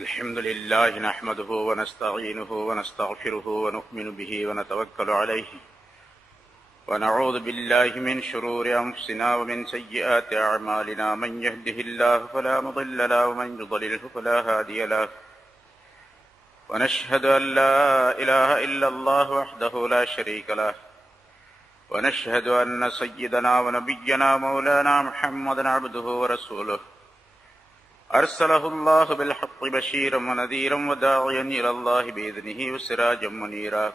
الحمد لله نحمده ونستعينه ونستغفره ونؤمن به ونتوكل عليه ونعوذ بالله من شرور أنفسنا ومن سيئات أعمالنا من يهده الله فلا مضل له ومن يضلله فلا هادي له ونشهد أن لا إله إلا الله وحده لا شريك له ونشهد أن سيدنا ونبينا مولانا محمدا عبده ورسوله أرسله الله بالحق بشيرا ونذيرا وداعيا إلى الله بإذنه وسراجا منيرا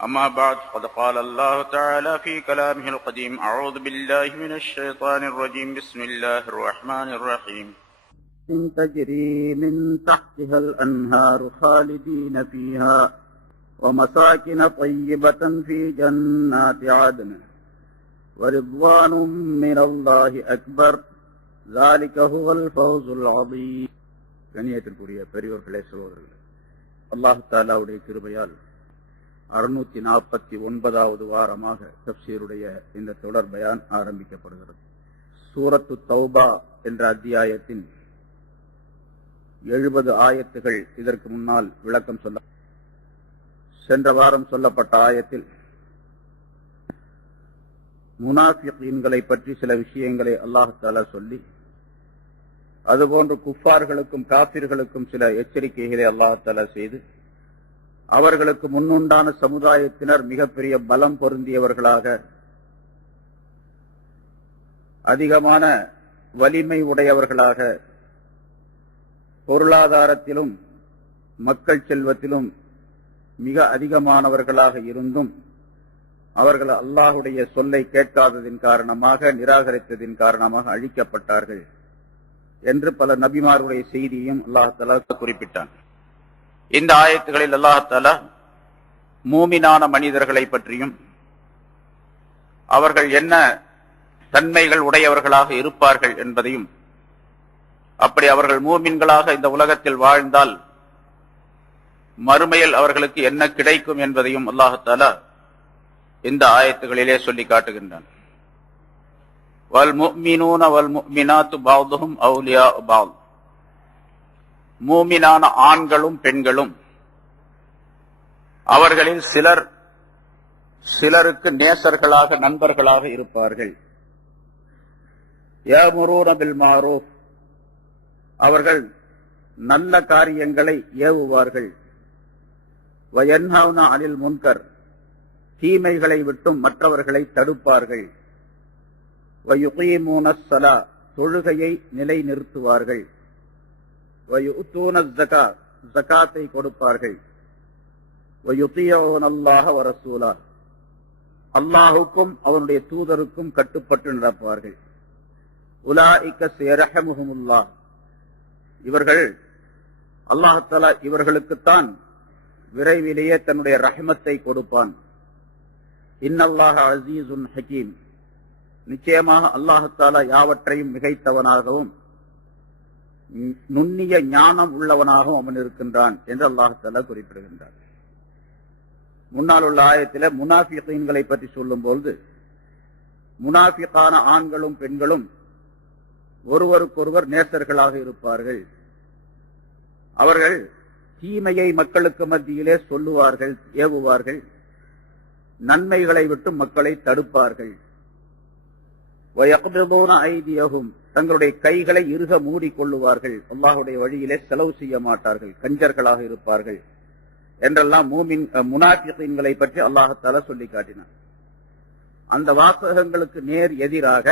أما بعد قد قال الله تعالى في كلامه القديم أعوذ بالله من الشيطان الرجيم بسم الله الرحمن الرحيم تجري من تحتها الأنهار خالدين فيها ومساكن طيبة في جنات عدن ورضوان من الله أكبر ذلك هو الفوز العظيم. கண்ணியத்திற்குரிய பெரியோர்களே, சகோதரர்களே, அல்லாஹ் தஆலாவுடைய கிருபையால் 649வது வாரமாக தஃப்சீருடைய இந்த தொடர் பயான் ஆரம்பிக்கப்படுகிறது. சூரத்து தௌபா என்ற அத்தியாயத்தின் 70 ஆயத்துகள் இதற்கு முன்னால் விளக்கம் சொல்ல. சென்ற வாரம் சொல்லப்பட்ட ஆயத்தில் முனாஃபிகீன்களை பற்றி சில விஷயங்களை அல்லாஹ் தஆலா சொல்லி, அதுபோன்று குஃபார்களுக்கும் காபிர்களுக்கும் சில எச்சரிக்கைகளை அல்லாஹ் தஆலா செய்து, அவர்களுக்கு முன்னுண்டான சமுதாயத்தினர் மிகப்பெரிய பலம் பொருந்தியவர்களாக, அதிகமான வலிமை உடையவர்களாக, பொருளாதாரத்திலும் மக்கள் செல்வத்திலும் மிக அதிகமானவர்களாக இருந்தும் அவர்கள் அல்லாஹுடைய சொல்லை கேட்காததின் காரணமாக, நிராகரித்ததின் காரணமாக அழிக்கப்பட்டார்கள் என்று பல நபிமாருடைய செய்தியையும் அல்லாஹ் தஆலா குறிப்பிட்டான். இந்த ஆயத்துகளில் அல்லாஹ் தஆலா மூமினான மனிதர்களை பற்றியும் அவர்கள் என்ன தன்மைகள் உடையவர்களாக இருப்பார்கள் என்பதையும், அப்படி அவர்கள் மூமின்களாக இந்த உலகத்தில் வாழ்ந்தால் மறுமையில் அவர்களுக்கு என்ன கிடைக்கும் என்பதையும் அல்லாஹ் தஆலா இந்த ஆயத்துகளிலே சொல்லி காட்டுகின்றான். வல் முஃமினூன வல் முஃமினாத்து பஅதுஹும் அவுலியாஉ பஅத். மூமினான ஆண்களும் பெண்களும் அவர்களில் சிலருக்கு நேசர்களாக, நண்பர்களாக இருப்பார்கள். யஅமுரூன பில் மஅரூஃப், அவர்கள் நல்ல காரியங்களை ஏவுவார்கள். வயன்ஹவுன அனில் முன்கர், தீமைகளை விட்டும் மற்றவர்களை தடுப்பார்கள். வயுகீமூனஸ் ஸலா, தொழுகையை நிலைநிறுத்துவார்கள். வயுத்தூனஸ் ஸகாத், ஸகாத்தை கொடுப்பார்கள். வயுதீஊனல்லாஹ வ ரசூலா, அல்லாஹ்வுக்கும் அவனுடைய தூதருக்கும் கட்டுப்பட்டு நடப்பார்கள். உலாயிக ஸயர்ஹமுஹுமுல்லாஹ், இவர்கள் அல்லாஹ் தஆலா இவர்களுக்குத்தான் விரைவிலேயே தன்னுடைய ரஹ்மத்தை கொடுப்பான். இன்னல்லாஹ அஸீஸுன் ஹகீம், நிச்சயமாக அல்லாஹ் தஆலா யாவற்றையும் மிகைத்தவனாகவும் நுண்ணிய ஞானம் உள்ளவனாகவும் அவன் இருக்கின்றான் என்று அல்லாஹ் தஆலா குறிப்பிடுகின்றான். முன்னால் உள்ள ஆயத்திலே முனாஃபிகீன்களை பற்றி சொல்லும்போது, முனாஃபிகான ஆண்களும் பெண்களும் ஒருவருக்கொருவர் நேசர்களாக இருப்பார்கள். அவர்கள் தீமையை மக்களுக்கு மத்தியிலே சொல்லுவார்கள், ஏவுவார்கள். நன்மைகளை விட்டு மக்களை தடுப்பார்கள். வயக்பிதூன ஐதியஹும், தங்களுடைய கைகளை இறுக மூடிக்கொள்ளுவார்கள். அல்லாஹ்வுடைய வழியிலே செலவு செய்ய மாட்டார்கள், கஞ்சர்களாக இருப்பார்கள் என்றெல்லாம் முனாஃபிகீன்களை பற்றி அல்லாஹ் தஆலா சொல்லி காட்டினார். அந்த வாசகங்களுக்கு நேர் எதிராக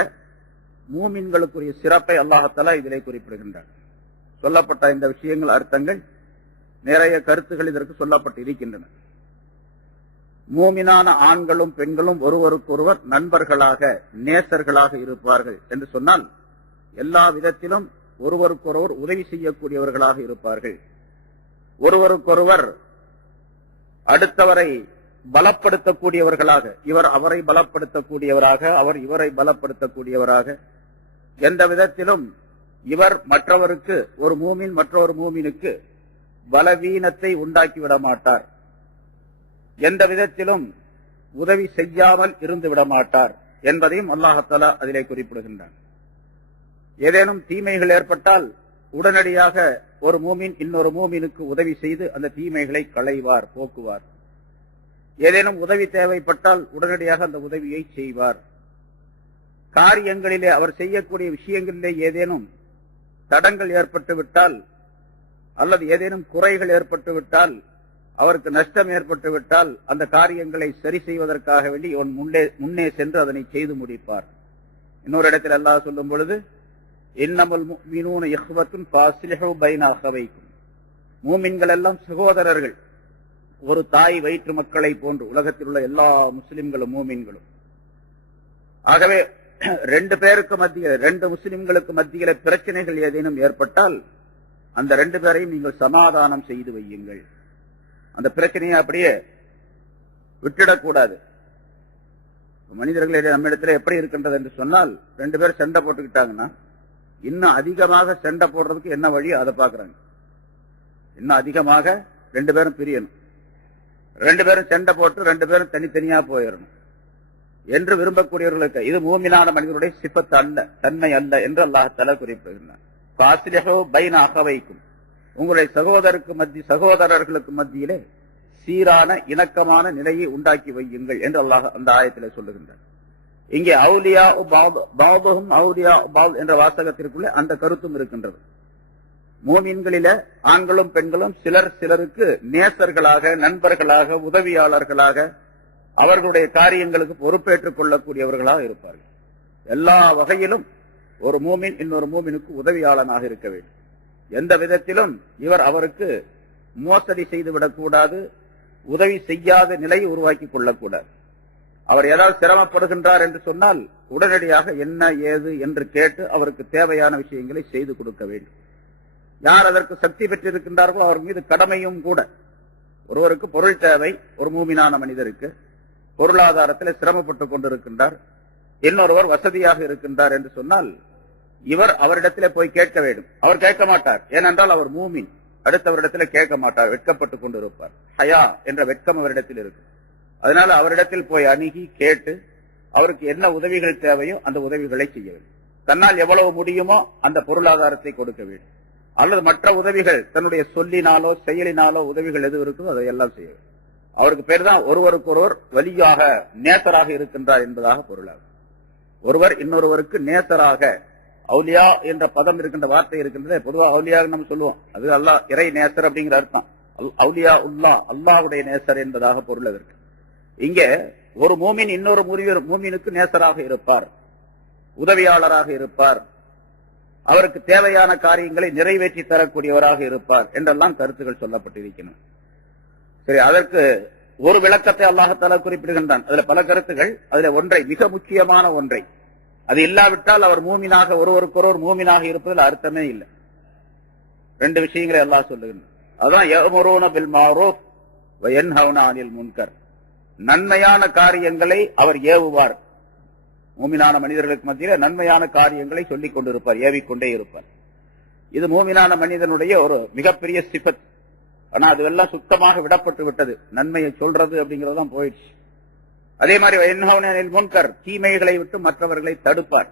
மூமின்களுக்குரிய சிறப்பை அல்லாஹ் தஆலா இதிலே குறிப்பிடுகின்றார். சொல்லப்பட்ட இந்த விஷயங்கள், அர்த்தங்கள், நிறைய கருத்துகள் இதற்கு சொல்லப்பட்டு இருக்கின்றன. மூமினான ஆண்களும் பெண்களும் ஒருவருக்கொருவர் நண்பர்களாக, நேசர்களாக இருப்பார்கள் என்று சொன்னால், எல்லா விதத்திலும் ஒருவருக்கொருவர் உதவி செய்யக்கூடியவர்களாக இருப்பார்கள். ஒருவருக்கொருவர் அடுத்தவரை பலப்படுத்தக்கூடியவர்களாக, இவர் அவரை பலப்படுத்தக்கூடியவராக, அவர் இவரை பலப்படுத்தக்கூடியவராக, எந்த விதத்திலும் இவர் மற்றவருக்கு, ஒரு மூமின் மற்றொரு மூமினுக்கு பலவீனத்தை உண்டாக்கிவிட மாட்டார். எந்த விதத்திலும் உதவி செய்யாமல் இருந்து விட மாட்டார் என்பதையும் அல்லாஹ் தஆலா அதிலே குறிப்பிடுகின்றான். ஏதேனும் தீமைகள் ஏற்பட்டால் உடனடியாக ஒரு மூமின் இன்னொரு மூமினுக்கு உதவி செய்து அந்த தீமைகளை களைவார், போக்குவார். ஏதேனும் உதவி தேவைப்பட்டால் உடனடியாக அந்த உதவியை செய்வார். காரியங்களிலே அவர் செய்யக்கூடிய விஷயங்களிலே ஏதேனும் தடங்கள் ஏற்பட்டு விட்டால் அல்லது ஏதேனும் குறைகள் ஏற்பட்டு விட்டால், அவருக்கு நஷ்டம் ஏற்பட்டு விட்டால், அந்த காரியங்களை சரி செய்வதற்காக வேண்டி முன்னே சென்று அதனை செய்து முடிப்பார். இன்னொரு இடத்தில் அல்லாஹ் சொல்லும் பொழுது, இன்னமல் முஃமினூன இஹ்வத்துன் ஃபாஸ்லிஹு பைன அஹவைக்கும், மூமின்கள் எல்லாம் சகோதரர்கள், ஒரு தாய் வயிற்று மக்களை போன்று உலகத்தில் உள்ள எல்லா முஸ்லிம்களும் மூமின்களும். ஆகவே ரெண்டு பேருக்கு மத்தியில், ரெண்டு முஸ்லிம்களுக்கு மத்தியில பிரச்சனைகள் ஏதேனும் ஏற்பட்டால் அந்த ரெண்டு பேரையும் நீங்கள் சமாதானம் செய்து வையுங்கள். அந்த பிரச்சனையை அப்படியே விட்டுடக்கூடாது. மனிதர்கள் நம்ம இடத்துல எப்படி இருக்கின்றது என்று சொன்னால், ரெண்டு பேரும் சண்டை போட்டுக்கிட்டாங்கன்னா இன்னும் அதிகமாக சண்டை போடுறதுக்கு என்ன வழி அதை பாக்குறாங்க. இன்னும் அதிகமாக ரெண்டு பேரும் பிரியணும், ரெண்டு பேரும் சண்டை போட்டு ரெண்டு பேரும் தனித்தனியா போயிடணும் என்று விரும்பக்கூடியவர்களுக்கு இது மூமினான மனிதனுடைய சிபத்து அல்ல, தன்மை அல்ல என்று அல்லாஹ் குறிப்பிடுகிறார். பைன அகவைக்கும், உங்களுடைய சகோதரர்களுக்கு மத்தியிலே சீரான இணக்கமான நிலையை உண்டாக்கி வையுங்கள் என்று அல்லாஹ் அந்த ஆயத்திலே சொல்லுகின்றார். இங்கே அவுலியா பாபும் அவுலியா பால் என்ற வாசகத்திற்குள்ளே அந்த கருத்தும் இருக்கின்றது. மூமின்களில ஆண்களும் பெண்களும் சிலர் சிலருக்கு நேசர்களாக, நண்பர்களாக, உதவியாளர்களாக, அவர்களுடைய காரியங்களுக்கு பொறுப்பேற்றுக் கொள்ளக்கூடியவர்களாக இருப்பார்கள். எல்லா வகையிலும் ஒரு மூமின் இன்னொரு மூமினுக்கு உதவியாளனாக இருக்க வேண்டும். எந்த விதத்திலும் இவர் அவருக்கு மோசடி செய்துவிடக் கூடாது, உதவி செய்யாத நிலையை உருவாக்கி கொள்ளக்கூடாது. அவர் ஏதாவது சிரமப்படுகின்றார் என்று சொன்னால் உடனடியாக என்ன ஏது என்று கேட்டு அவருக்கு தேவையான விஷயங்களை செய்து கொடுக்க வேண்டும். யார் அதற்கு சக்தி பெற்றிருக்கின்றார்களோ அவர் மீது கடமையும் கூட. ஒருவருக்கு பொருள் தேவை, ஒரு மூமினான மனிதருக்கு பொருளாதாரத்தில் சிரமப்பட்டுக் கொண்டிருக்கின்றார், இன்னொருவர் வசதியாக இருக்கின்றார் என்று சொன்னால் இவர் அவரிடத்திலே போய் கேட்க வேண்டும். அவர் கேட்க மாட்டார், ஏனென்றால் அவர் மூமின். அடுத்தவரிடத்தில் கேட்க மாட்டார், வெட்கப்பட்டுக் கொண்டிருப்பார். ஹயா என்ற வெட்கம் அவரிடத்தில் இருக்கு. அதனால அவரிடத்தில் போய் அணுகி கேட்டு அவருக்கு என்ன உதவிகள் தேவையோ அந்த உதவிகளை செய்ய வேண்டும். தன்னால் எவ்வளவு முடியுமோ அந்த பொருளாதாரத்தை கொடுக்க வேண்டும். அல்லது மற்ற உதவிகள் தன்னுடைய சொல்லினாலோ செயலினாலோ உதவிகள் எது இருக்குதோ அதையெல்லாம் செய்ய வேண்டும். அவருக்கு பேர் தான் ஒருவருக்கொருவர் வலியாக நேசராக இருக்கின்றார் என்பதாக பொருளாகும். ஒருவர் இன்னொருவருக்கு நேசராக, அவுலியா என்ற பதம் இருக்கின்ற வார்த்தை இருக்கின்றது. பொதுவாக அவுலியாக நம்ம சொல்லுவோம், அது அல்லாஹ் இறை நேசர் அப்படிங்கிற அர்த்தம். அவுலியா உல்லா, அல்லாஹ்வுடைய நேசர் என்பதாக பொருள் அதற்கு. இங்கே ஒரு மூமின் இன்னொரு மூமினுக்கு நேசராக இருப்பார், உதவியாளராக இருப்பார், அவருக்கு தேவையான காரியங்களை நிறைவேற்றி தரக்கூடியவராக இருப்பார் என்றெல்லாம் கருத்துக்கள் சொல்லப்பட்டிருக்கின்றன. சரி, அதற்கு ஒரு விளக்கத்தை அல்லாஹ்தாலா குறிப்பிடுகின்றான். அதுல பல கருத்துகள், அதுல ஒன்றை, மிக முக்கியமான ஒன்றை, அது இல்லாவிட்டால் அவர் மூமினாக, ஒருவருக்கொருவர் மூமினாக இருப்பதில் அர்த்தமே இல்லை. ரெண்டு விஷயங்களை அல்லாஹ் சொல்லுகின்றான். அதான் யஅமுரூன பில் மஅரூஃப் வ யன்ஹவுன அனில் முன்கர். நன்மையான காரியங்களை அவர் ஏவுவார். மூமினான மனிதர்களுக்கு மத்தியில நன்மையான காரியங்களை சொல்லிக் கொண்டிருப்பார், ஏவிக்கொண்டே இருப்பார். இது மூமினான மனிதனுடைய ஒரு மிகப்பெரிய சிபத். ஆனா அதுவெல்லாம் சுத்தமாக விடப்பட்டு விட்டது. நன்மையை சொல்றது அப்படிங்கறதுதான் போயிடுச்சு. அதே மாதிரி யன்ஹவுன அனில் முன்கர், தீமைகளை விட்டு மற்றவர்களை தடுப்பார்.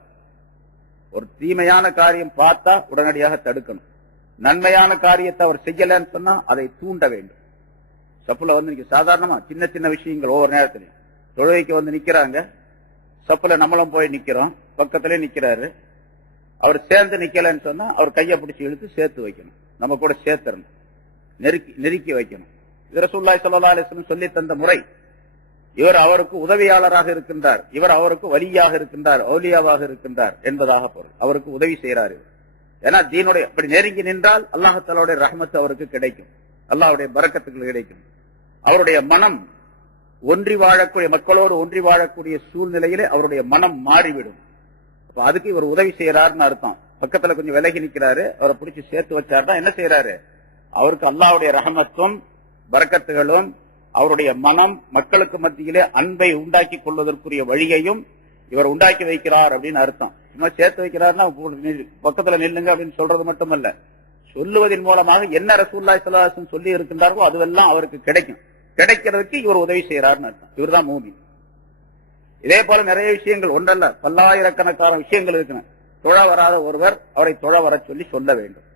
ஒரு தீமையான காரியம் பார்த்தா உடனடியாக தடுக்கணும். நன்மையான காரியத்தை அவர் செய்யலன்னு சொன்னா அதை தூண்ட வேண்டும். சப்புல வந்து சாதாரணமா சின்ன சின்ன விஷயங்கள் ஒவ்வொரு நேரத்திலையும் தொழுகைக்கு வந்து நிக்கிறாங்க, சப்புல நம்மளும் போய் நிக்கிறோம், பக்கத்திலே நிக்கிறாரு, அவர் சேர்ந்து நிக்கலன்னு சொன்னா அவர் கையை பிடிச்சி இழுத்து சேர்த்து வைக்கணும், நம்ம கூட சேர்த்தரணும், நெருக்கி வைக்கணும். இது ரசூலுல்லாஹி ஸல்லல்லாஹு அலைஹி வஸல்லம் சொல்லி தந்த முறை. இவர் அவருக்கு உதவியாளராக இருக்கின்றார், இவர் அவருக்கு வலியாக இருக்கின்றார், அவுலியாவாக இருக்கின்றார் என்பதாக பொருள். அவருக்கு உதவி செய்யறாரு. ஏன்னா தீனுடைய அப்படி நெருங்கி நின்றால் அல்லாஹ்தாலாவுடைய ரஹ்மத் அவருக்கு கிடைக்கும், அல்லாஹ்வுடைய பரக்கத்துகள் கிடைக்கும். அவருடைய மனம் ஒன்றி வாழக்கூடிய, மக்களோடு ஒன்றி வாழக்கூடிய சூழ்நிலையிலே அவருடைய மனம் மாறிவிடும். அதுக்கு இவர் உதவி செய்யறாருன்னு அர்த்தம். பக்கத்துல கொஞ்சம் விலகி நிக்கிறாரு, அவரை பிடிச்சி சேர்த்து வச்சாருன்னா என்ன செய்யறாரு, அவருக்கு அல்லாஹ்வுடைய ரஹமத்தும் பரக்கத்துகளும், அவருடைய மனம் மக்களுக்கு மத்தியிலே அன்பை உண்டாக்கி கொள்வதற்குரிய வழியையும் இவர் உண்டாக்கி வைக்கிறார் அப்படின்னு அர்த்தம். சும்மா சேர்த்து வைக்கிறாருன்னா பக்கத்துல நில்லுங்க அப்படின்னு சொல்றது மட்டுமல்ல, சொல்லுவதன் மூலமாக என்ன ரசூலுல்லாஹி ஸல்லல்லாஹு அலைஹி வஸல்லம் சொல்லி இருக்கின்றார்களோ அதுவெல்லாம் அவருக்கு கிடைக்கும். கிடைக்கிறதுக்கு இவர் உதவி செய்யறாருன்னு அர்த்தம். இவர் தான் மூமின். இதே போல நிறைய விஷயங்கள், ஒன்றல்ல பல்லாயிரக்கணக்கான விஷயங்கள் இருக்கு. தொழ வராத ஒருவர் அவரை தொழ வர சொல்லி சொல்ல வேண்டும்.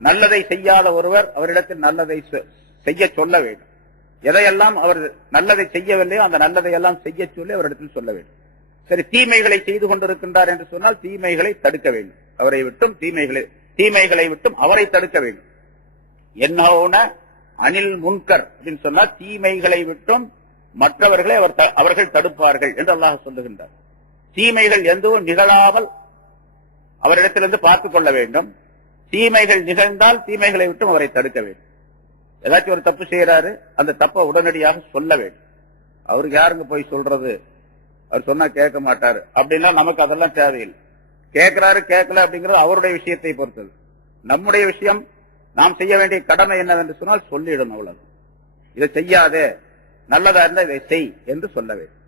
நல்லதை செய்யாத ஒருவர் அவரிடத்தில் நல்லதை செய்ய சொல்ல வேண்டும். எதையெல்லாம் அவர் நல்லதை செய்யவில்லையோ அந்த நல்லதை எல்லாம் செய்ய சொல்லி அவரிடத்தில் சொல்ல வேண்டும். சரி, தீமைகளை செய்து கொண்டிருக்கின்றார் என்று சொன்னால் தீமைகளை தடுக்க வேண்டும். அவரை விட்டும் தீமைகளை விட்டும் அவரை தடுக்க வேண்டும். என்ன அனில் முன்கர் அப்படின்னு சொன்னால் தீமைகளை விட்டும் மற்றவர்களை அவர்கள் தடுப்பார்கள் என்று அல்லாஹ் சொல்லுகின்றார். தீமைகள் எதுவும் நிகழாமல் அவரிடத்திலிருந்து பார்த்துக் கொள்ள வேண்டும். தீமைகள் நிகழ்ந்தால் தீமைகளை விட்டும் அவரை தடுக்க வேண்டும். ஏதாச்சும் ஒரு தப்பு செய்யறாரு, அந்த தப்பை உடனடியாக சொல்ல வேண்டும். அவருக்கு யாருங்க போய் சொல்றது, அவர் சொன்னா கேட்க மாட்டாரு அப்படின்னா நமக்கு அதெல்லாம் தேவையில்லை. கேட்கிறாரு கேட்கல அப்படிங்கிறது அவருடைய விஷயத்தை பொறுத்தது. நம்முடைய விஷயம், நாம் செய்ய வேண்டிய கடமை என்னவென்று சொன்னால் சொல்லிடும். அவ்வளவு, இதை செய்யாதே, நல்லதா இருந்தா இதை செய் என்று சொல்ல வேண்டும்.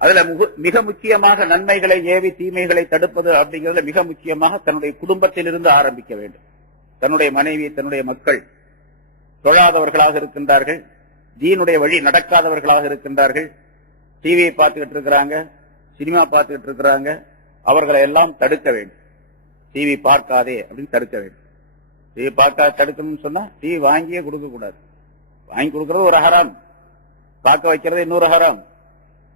அதுல மிக முக்கியமாக நன்மைகளை ஏவி தீமைகளை தடுப்பது அப்படிங்கிறதுல மிக முக்கியமாக தன்னுடைய குடும்பத்திலிருந்து ஆரம்பிக்க வேண்டும். தன்னுடைய மனைவி, தன்னுடைய மக்கள் தொழாதவர்களாக இருக்கின்றார்கள், தீனுடைய வழி நடக்காதவர்களாக இருக்கின்றார்கள், டிவியை பார்த்துக்கிட்டு இருக்கிறாங்க, சினிமா பார்த்துக்கிட்டு இருக்கிறாங்க, அவர்களை எல்லாம் தடுக்க வேண்டும். டிவி பார்க்காதே அப்படின்னு தடுக்க வேண்டும். டிவி பார்க்காத தடுக்கணும்னு சொன்னா டிவி வாங்கியே கொடுக்க கூடாது. வாங்கி கொடுக்கறது ஒரு ஹராம், பார்க்க வைக்கிறது இன்னொரு ஹராம்.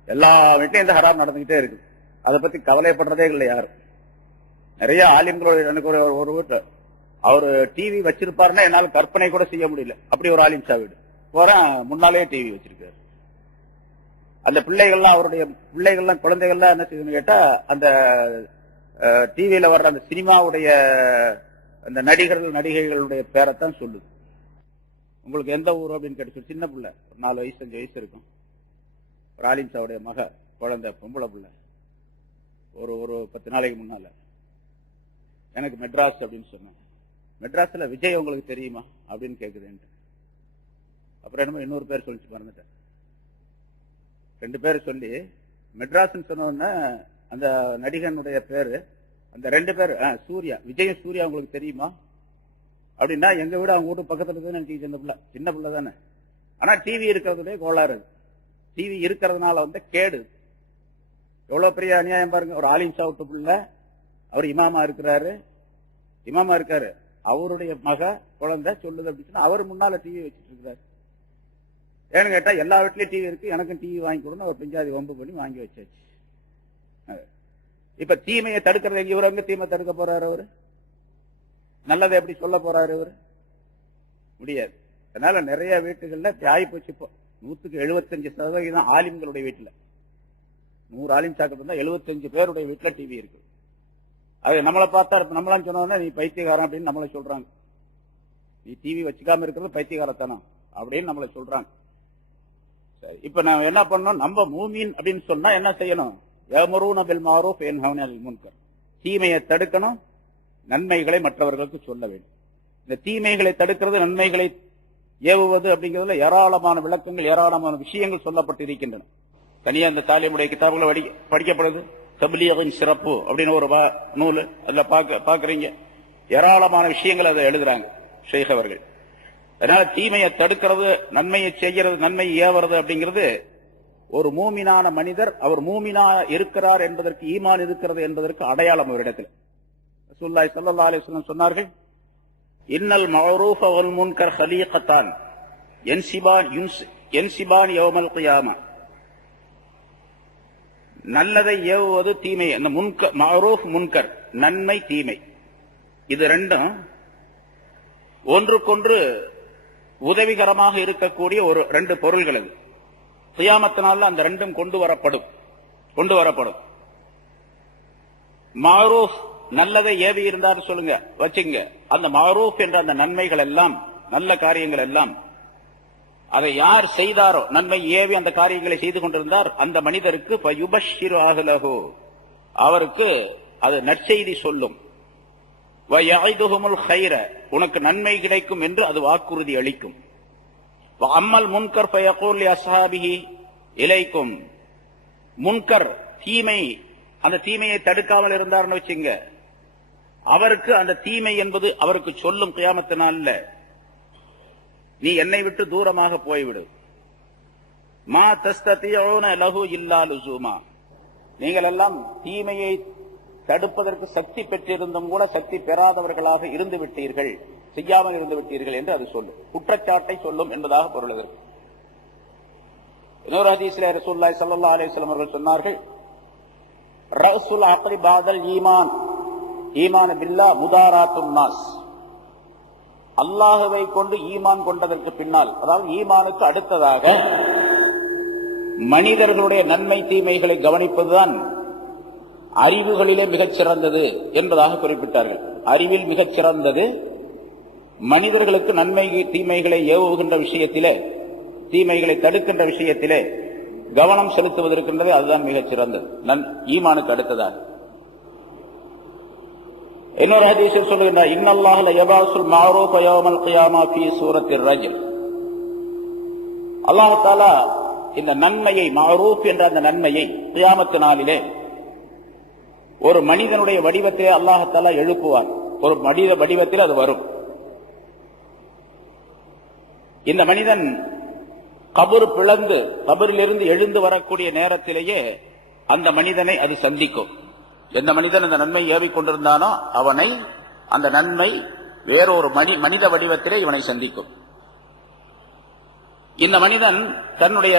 எல்லா வீட்லயும் இந்த ஹராம் நடந்துகிட்டே இருக்கு. அதை பத்தி கவலைப்படுறதே இல்லை யாரும். நிறைய ஆலிம்களோட, எனக்கு ஒரு வீட்டு அவரு டிவி வச்சிருப்பாருன்னா என்னால கற்பனை கூட செய்ய முடியல. அப்படி ஒரு ஆலிம் ஷா வீடு போறேன், முன்னாலே டிவி வச்சிருக்காரு. அந்த பிள்ளைகள்லாம், அவருடைய பிள்ளைகள்லாம், குழந்தைகள்லாம் என்ன செய்யுதுன்னு கேட்டா, அந்த டிவியில வர்ற அந்த சினிமாவுடைய அந்த நடிகர்கள் நடிகைகளுடைய பேரைத்தான் சொல்லுது. உங்களுக்கு எந்த ஊர் அப்படின்னு கேட்டு, சின்ன பிள்ளை, ஒரு 4 வயசு 5 வயசு இருக்கும், ஒரு ஆலிம் ஷாவுடைய மக குழந்தை, பொம்பளை பிள்ளை, ஒரு 10 நாளைக்கு முன்னால எனக்கு மெட்ராஸ் அப்படின்னு சொன்னேன். மெட்ராஸ்ல விஜய் உங்களுக்கு தெரியுமா அப்படின்னு கேக்குதுன்ட்டு. அப்புறம் என்னமோ இன்னொரு பேர் சொல்லிச்சு, மறந்துட்டேன். 2 பேர் சொல்லி மெட்ராஸ் சொன்ன அந்த நடிகனுடைய பேரு, அந்த 2 பேர் சூர்யா, விஜயும் சூர்யா உங்களுக்கு தெரியுமா அப்படின்னா, எங்க வீடு அவங்க வீட்டு பக்கத்துல இருக்குதுன்னு சின்ன பிள்ளை தானே. ஆனா டிவி இருக்கிறதுலே கோளாறு. டிவி இருக்கிறதுனால கேடு. எவ்வளவு பெரிய அநியாயம் பாருங்க. ஒரு ஆலிம் சாவுட்டு பிள்ளை, அவர் இமாமா இருக்காரு, அவருடைய மக குழந்தை சொல்லுது அப்படின்னு சொன்னா அவர் முன்னால டிவி வச்சுட்டு இருக்கிறாரு. ஏன்னு கேட்டா எல்லா வீட்லயும் டிவி இருக்கு, எனக்கும் டிவி வாங்கி கொடுன்னு அவர் பெஞ்சாதி வம்பு பண்ணி வாங்கி வச்சாச்சு. இப்ப தீமையை தடுக்கிறது எங்க? இவரு தீமை தடுக்க போறாரு? அவரு நல்லதை எப்படி சொல்ல போறாரு? இவரு முடியாது. அதனால நிறைய வீட்டுகள்ல ஆகி போச்சு. இப்போ 175% ஆலிம்களுடைய வீட்டுல, 100 ஆலிம் சாக்கத்துல 75 பேருடைய வீட்டுல டிவி இருக்கு. அது நம்மளை பார்த்தா, நம்மளாம் சொன்னோம்னா நீ பைத்தியகாரன் அப்படின்னு நம்மளை சொல்றாங்க. நீ டிவி வச்சுக்காம இருக்கிறது பைத்தியகாரத்தனம் அப்படின்னு நம்மளை சொல்றாங்க. சரி, இப்ப நான் என்ன பண்ணணும்? நம்ம மூமின் அப்படின்னு சொன்னா என்ன செய்யணும்? யஅமுரூன பில் மஅரூஃப் வயன்ஹவுன அனில் முன்கர். தீமையை தடுக்கணும், நன்மைகளை மற்றவர்களுக்கு சொல்ல வேண்டும். இந்த தீமைகளை தடுக்கிறது, நன்மைகளை ஏவுவது அப்படிங்கிறதுல ஏராளமான விளக்கங்கள், ஏராளமான விஷயங்கள் சொல்லப்பட்டு இருக்கின்றன. தனியா இந்த தாலிமுடைய கிதாபுகளை படிக்கப்படுது. தப்லீகின் சிறப்பு அப்படின்னு ஒரு நூல், அதுல பாக்குறீங்க, ஏராளமான விஷயங்கள் அதை எழுதுறாங்க ஷேக் அவர்கள். அதனால தீமையை தடுக்கிறது, நன்மையை செய்யறது, நன்மையை ஏவுறது அப்படிங்கிறது ஒரு மூமினான மனிதர், அவர் மூமினா இருக்கிறார் என்பதற்கு, ஈமான் இருக்கிறது என்பதற்கு அடையாளம் அவரிடத்தில். ரசூலுல்லாஹி ஸல்லல்லாஹு அலைஹி வஸல்லம் சொன்னார்கள், இன்னல் மஅரூஃப வல் முன்கர் ஹலீகத்தான் யன்சிபான் யௌமல் கியாமா. நல்லதை ஏவுவது, தீமை, அந்த மஅரூஃப் முன்கர், நன்மை தீமை, இது ரெண்டும் ஒன்றுக்கொன்று உதவிகரமாக இருக்கக்கூடிய ஒரு 2 பொருள்கள். அது கியாமத்தினால அந்த ரெண்டும் கொண்டு வரப்படும். மஅரூஃப் நல்லதை ஏவி இருந்தார் சொல்லுங்க, வச்சுங்க. அந்த மஅரூஃப் என்ற அந்த நன்மைகள் எல்லாம், நல்ல காரியங்கள் எல்லாம், அதை யார் செய்தாரோ, நன்மை ஏவி அந்த காரியங்களை செய்து கொண்டிருந்தார், அந்த மனிதருக்கு ஃபயுபஷ்ஷிரு அஹ்லஹு, அவருக்கு அது நற்செய்தி சொல்லும். வயஇதுஹுமுல் கைர, உனக்கு நன்மை கிடைக்கும் என்று அது வாக்குறுதி அளிக்கும். அம்மல் முன்கர் ஃபயகூல் லி அஸ்ஹாபிஹி இலைக்கும். முன்கர் தீமை, அந்த தீமையை தடுக்காமல் இருந்தார்னு வச்சுங்க, அவருக்கு அந்த தீமை என்பது அவருக்கு சொல்லும் கியாமத்தினால, நீ என்னை விட்டு தூரமாக போய்விடு. மா தஸ்ததியூன லஹு இல்லா லுஸூமா, நீங்கள் எல்லாம் தீமையை தடுப்பதற்கு சக்தி பெற்றிருந்தும் கூட சக்தி பெறாதவர்களாக இருந்து விட்டீர்கள், செய்யாமல் இருந்து விட்டீர்கள் என்று அது சொல்லும், குற்றச்சாட்டை சொல்லும் என்பதாக பொருள் இதற்கு. இன்னொரு ஹதீஸிலே ரசூலுல்லாஹி ஸல்லல்லாஹு அலைஹி வஸல்லம் அவர்கள் சொன்னார்கள், ரஅஸுல் அக்ரி பாதல் ஈமான், ஈமான் பில்லாஹ் முதாராத்துன் நாஸ், அல்லாஹ்வை கொண்டு ஈமான் கொண்டதற்கு பின்னால், அதாவது ஈமானுக்கு அடுத்ததாக மனிதர்களுடைய நன்மை தீமைகளை கவனிப்பதுதான் அறிவுகளிலே மிகச் சிறந்தது என்பதாக குறிப்பிட்டார்கள். அறிவில் மிகச் சிறந்தது மனிதர்களுக்கு நன்மை தீமைகளை ஏவுகின்ற விஷயத்திலே, தீமைகளை தடுக்கின்ற விஷயத்திலே கவனம் செலுத்துவதற்கின்றது, அதுதான் மிகச் சிறந்தது ஈமானுக்கு அடுத்ததாக. இன்னொரு ஹதீஸில் சொல்லுகின்றார், இன்னல்லாஹ லயபாசுல் மஅரூஃப யௌமல் கியாமா ஃபீ சூரத்திர் ரஜுல். அல்லாஹ் தஆலா இந்த நன்மையை, மஅரூஃப் என்ற அந்த நன்மையை கியாமத் நாளிலே ஒரு மனிதனுடைய வடிவத்திலே அல்லாஹ் தஆலா எழுப்புவார். ஒரு மனித வடிவத்தில் அது வரும். இந்த மனிதன் கபர் பிளந்து கபரிலிருந்து எழுந்து வரக்கூடிய நேரத்திலேயே அந்த மனிதனை அது சந்திக்கும். எந்த மனிதன் அந்த நன்மை ஏவிக் கொண்டிருந்தானோ அவனை அந்த நன்மை வேறொரு மனித வடிவத்திலே இவனை சந்திக்கும். இந்த மனிதன் தன்னுடைய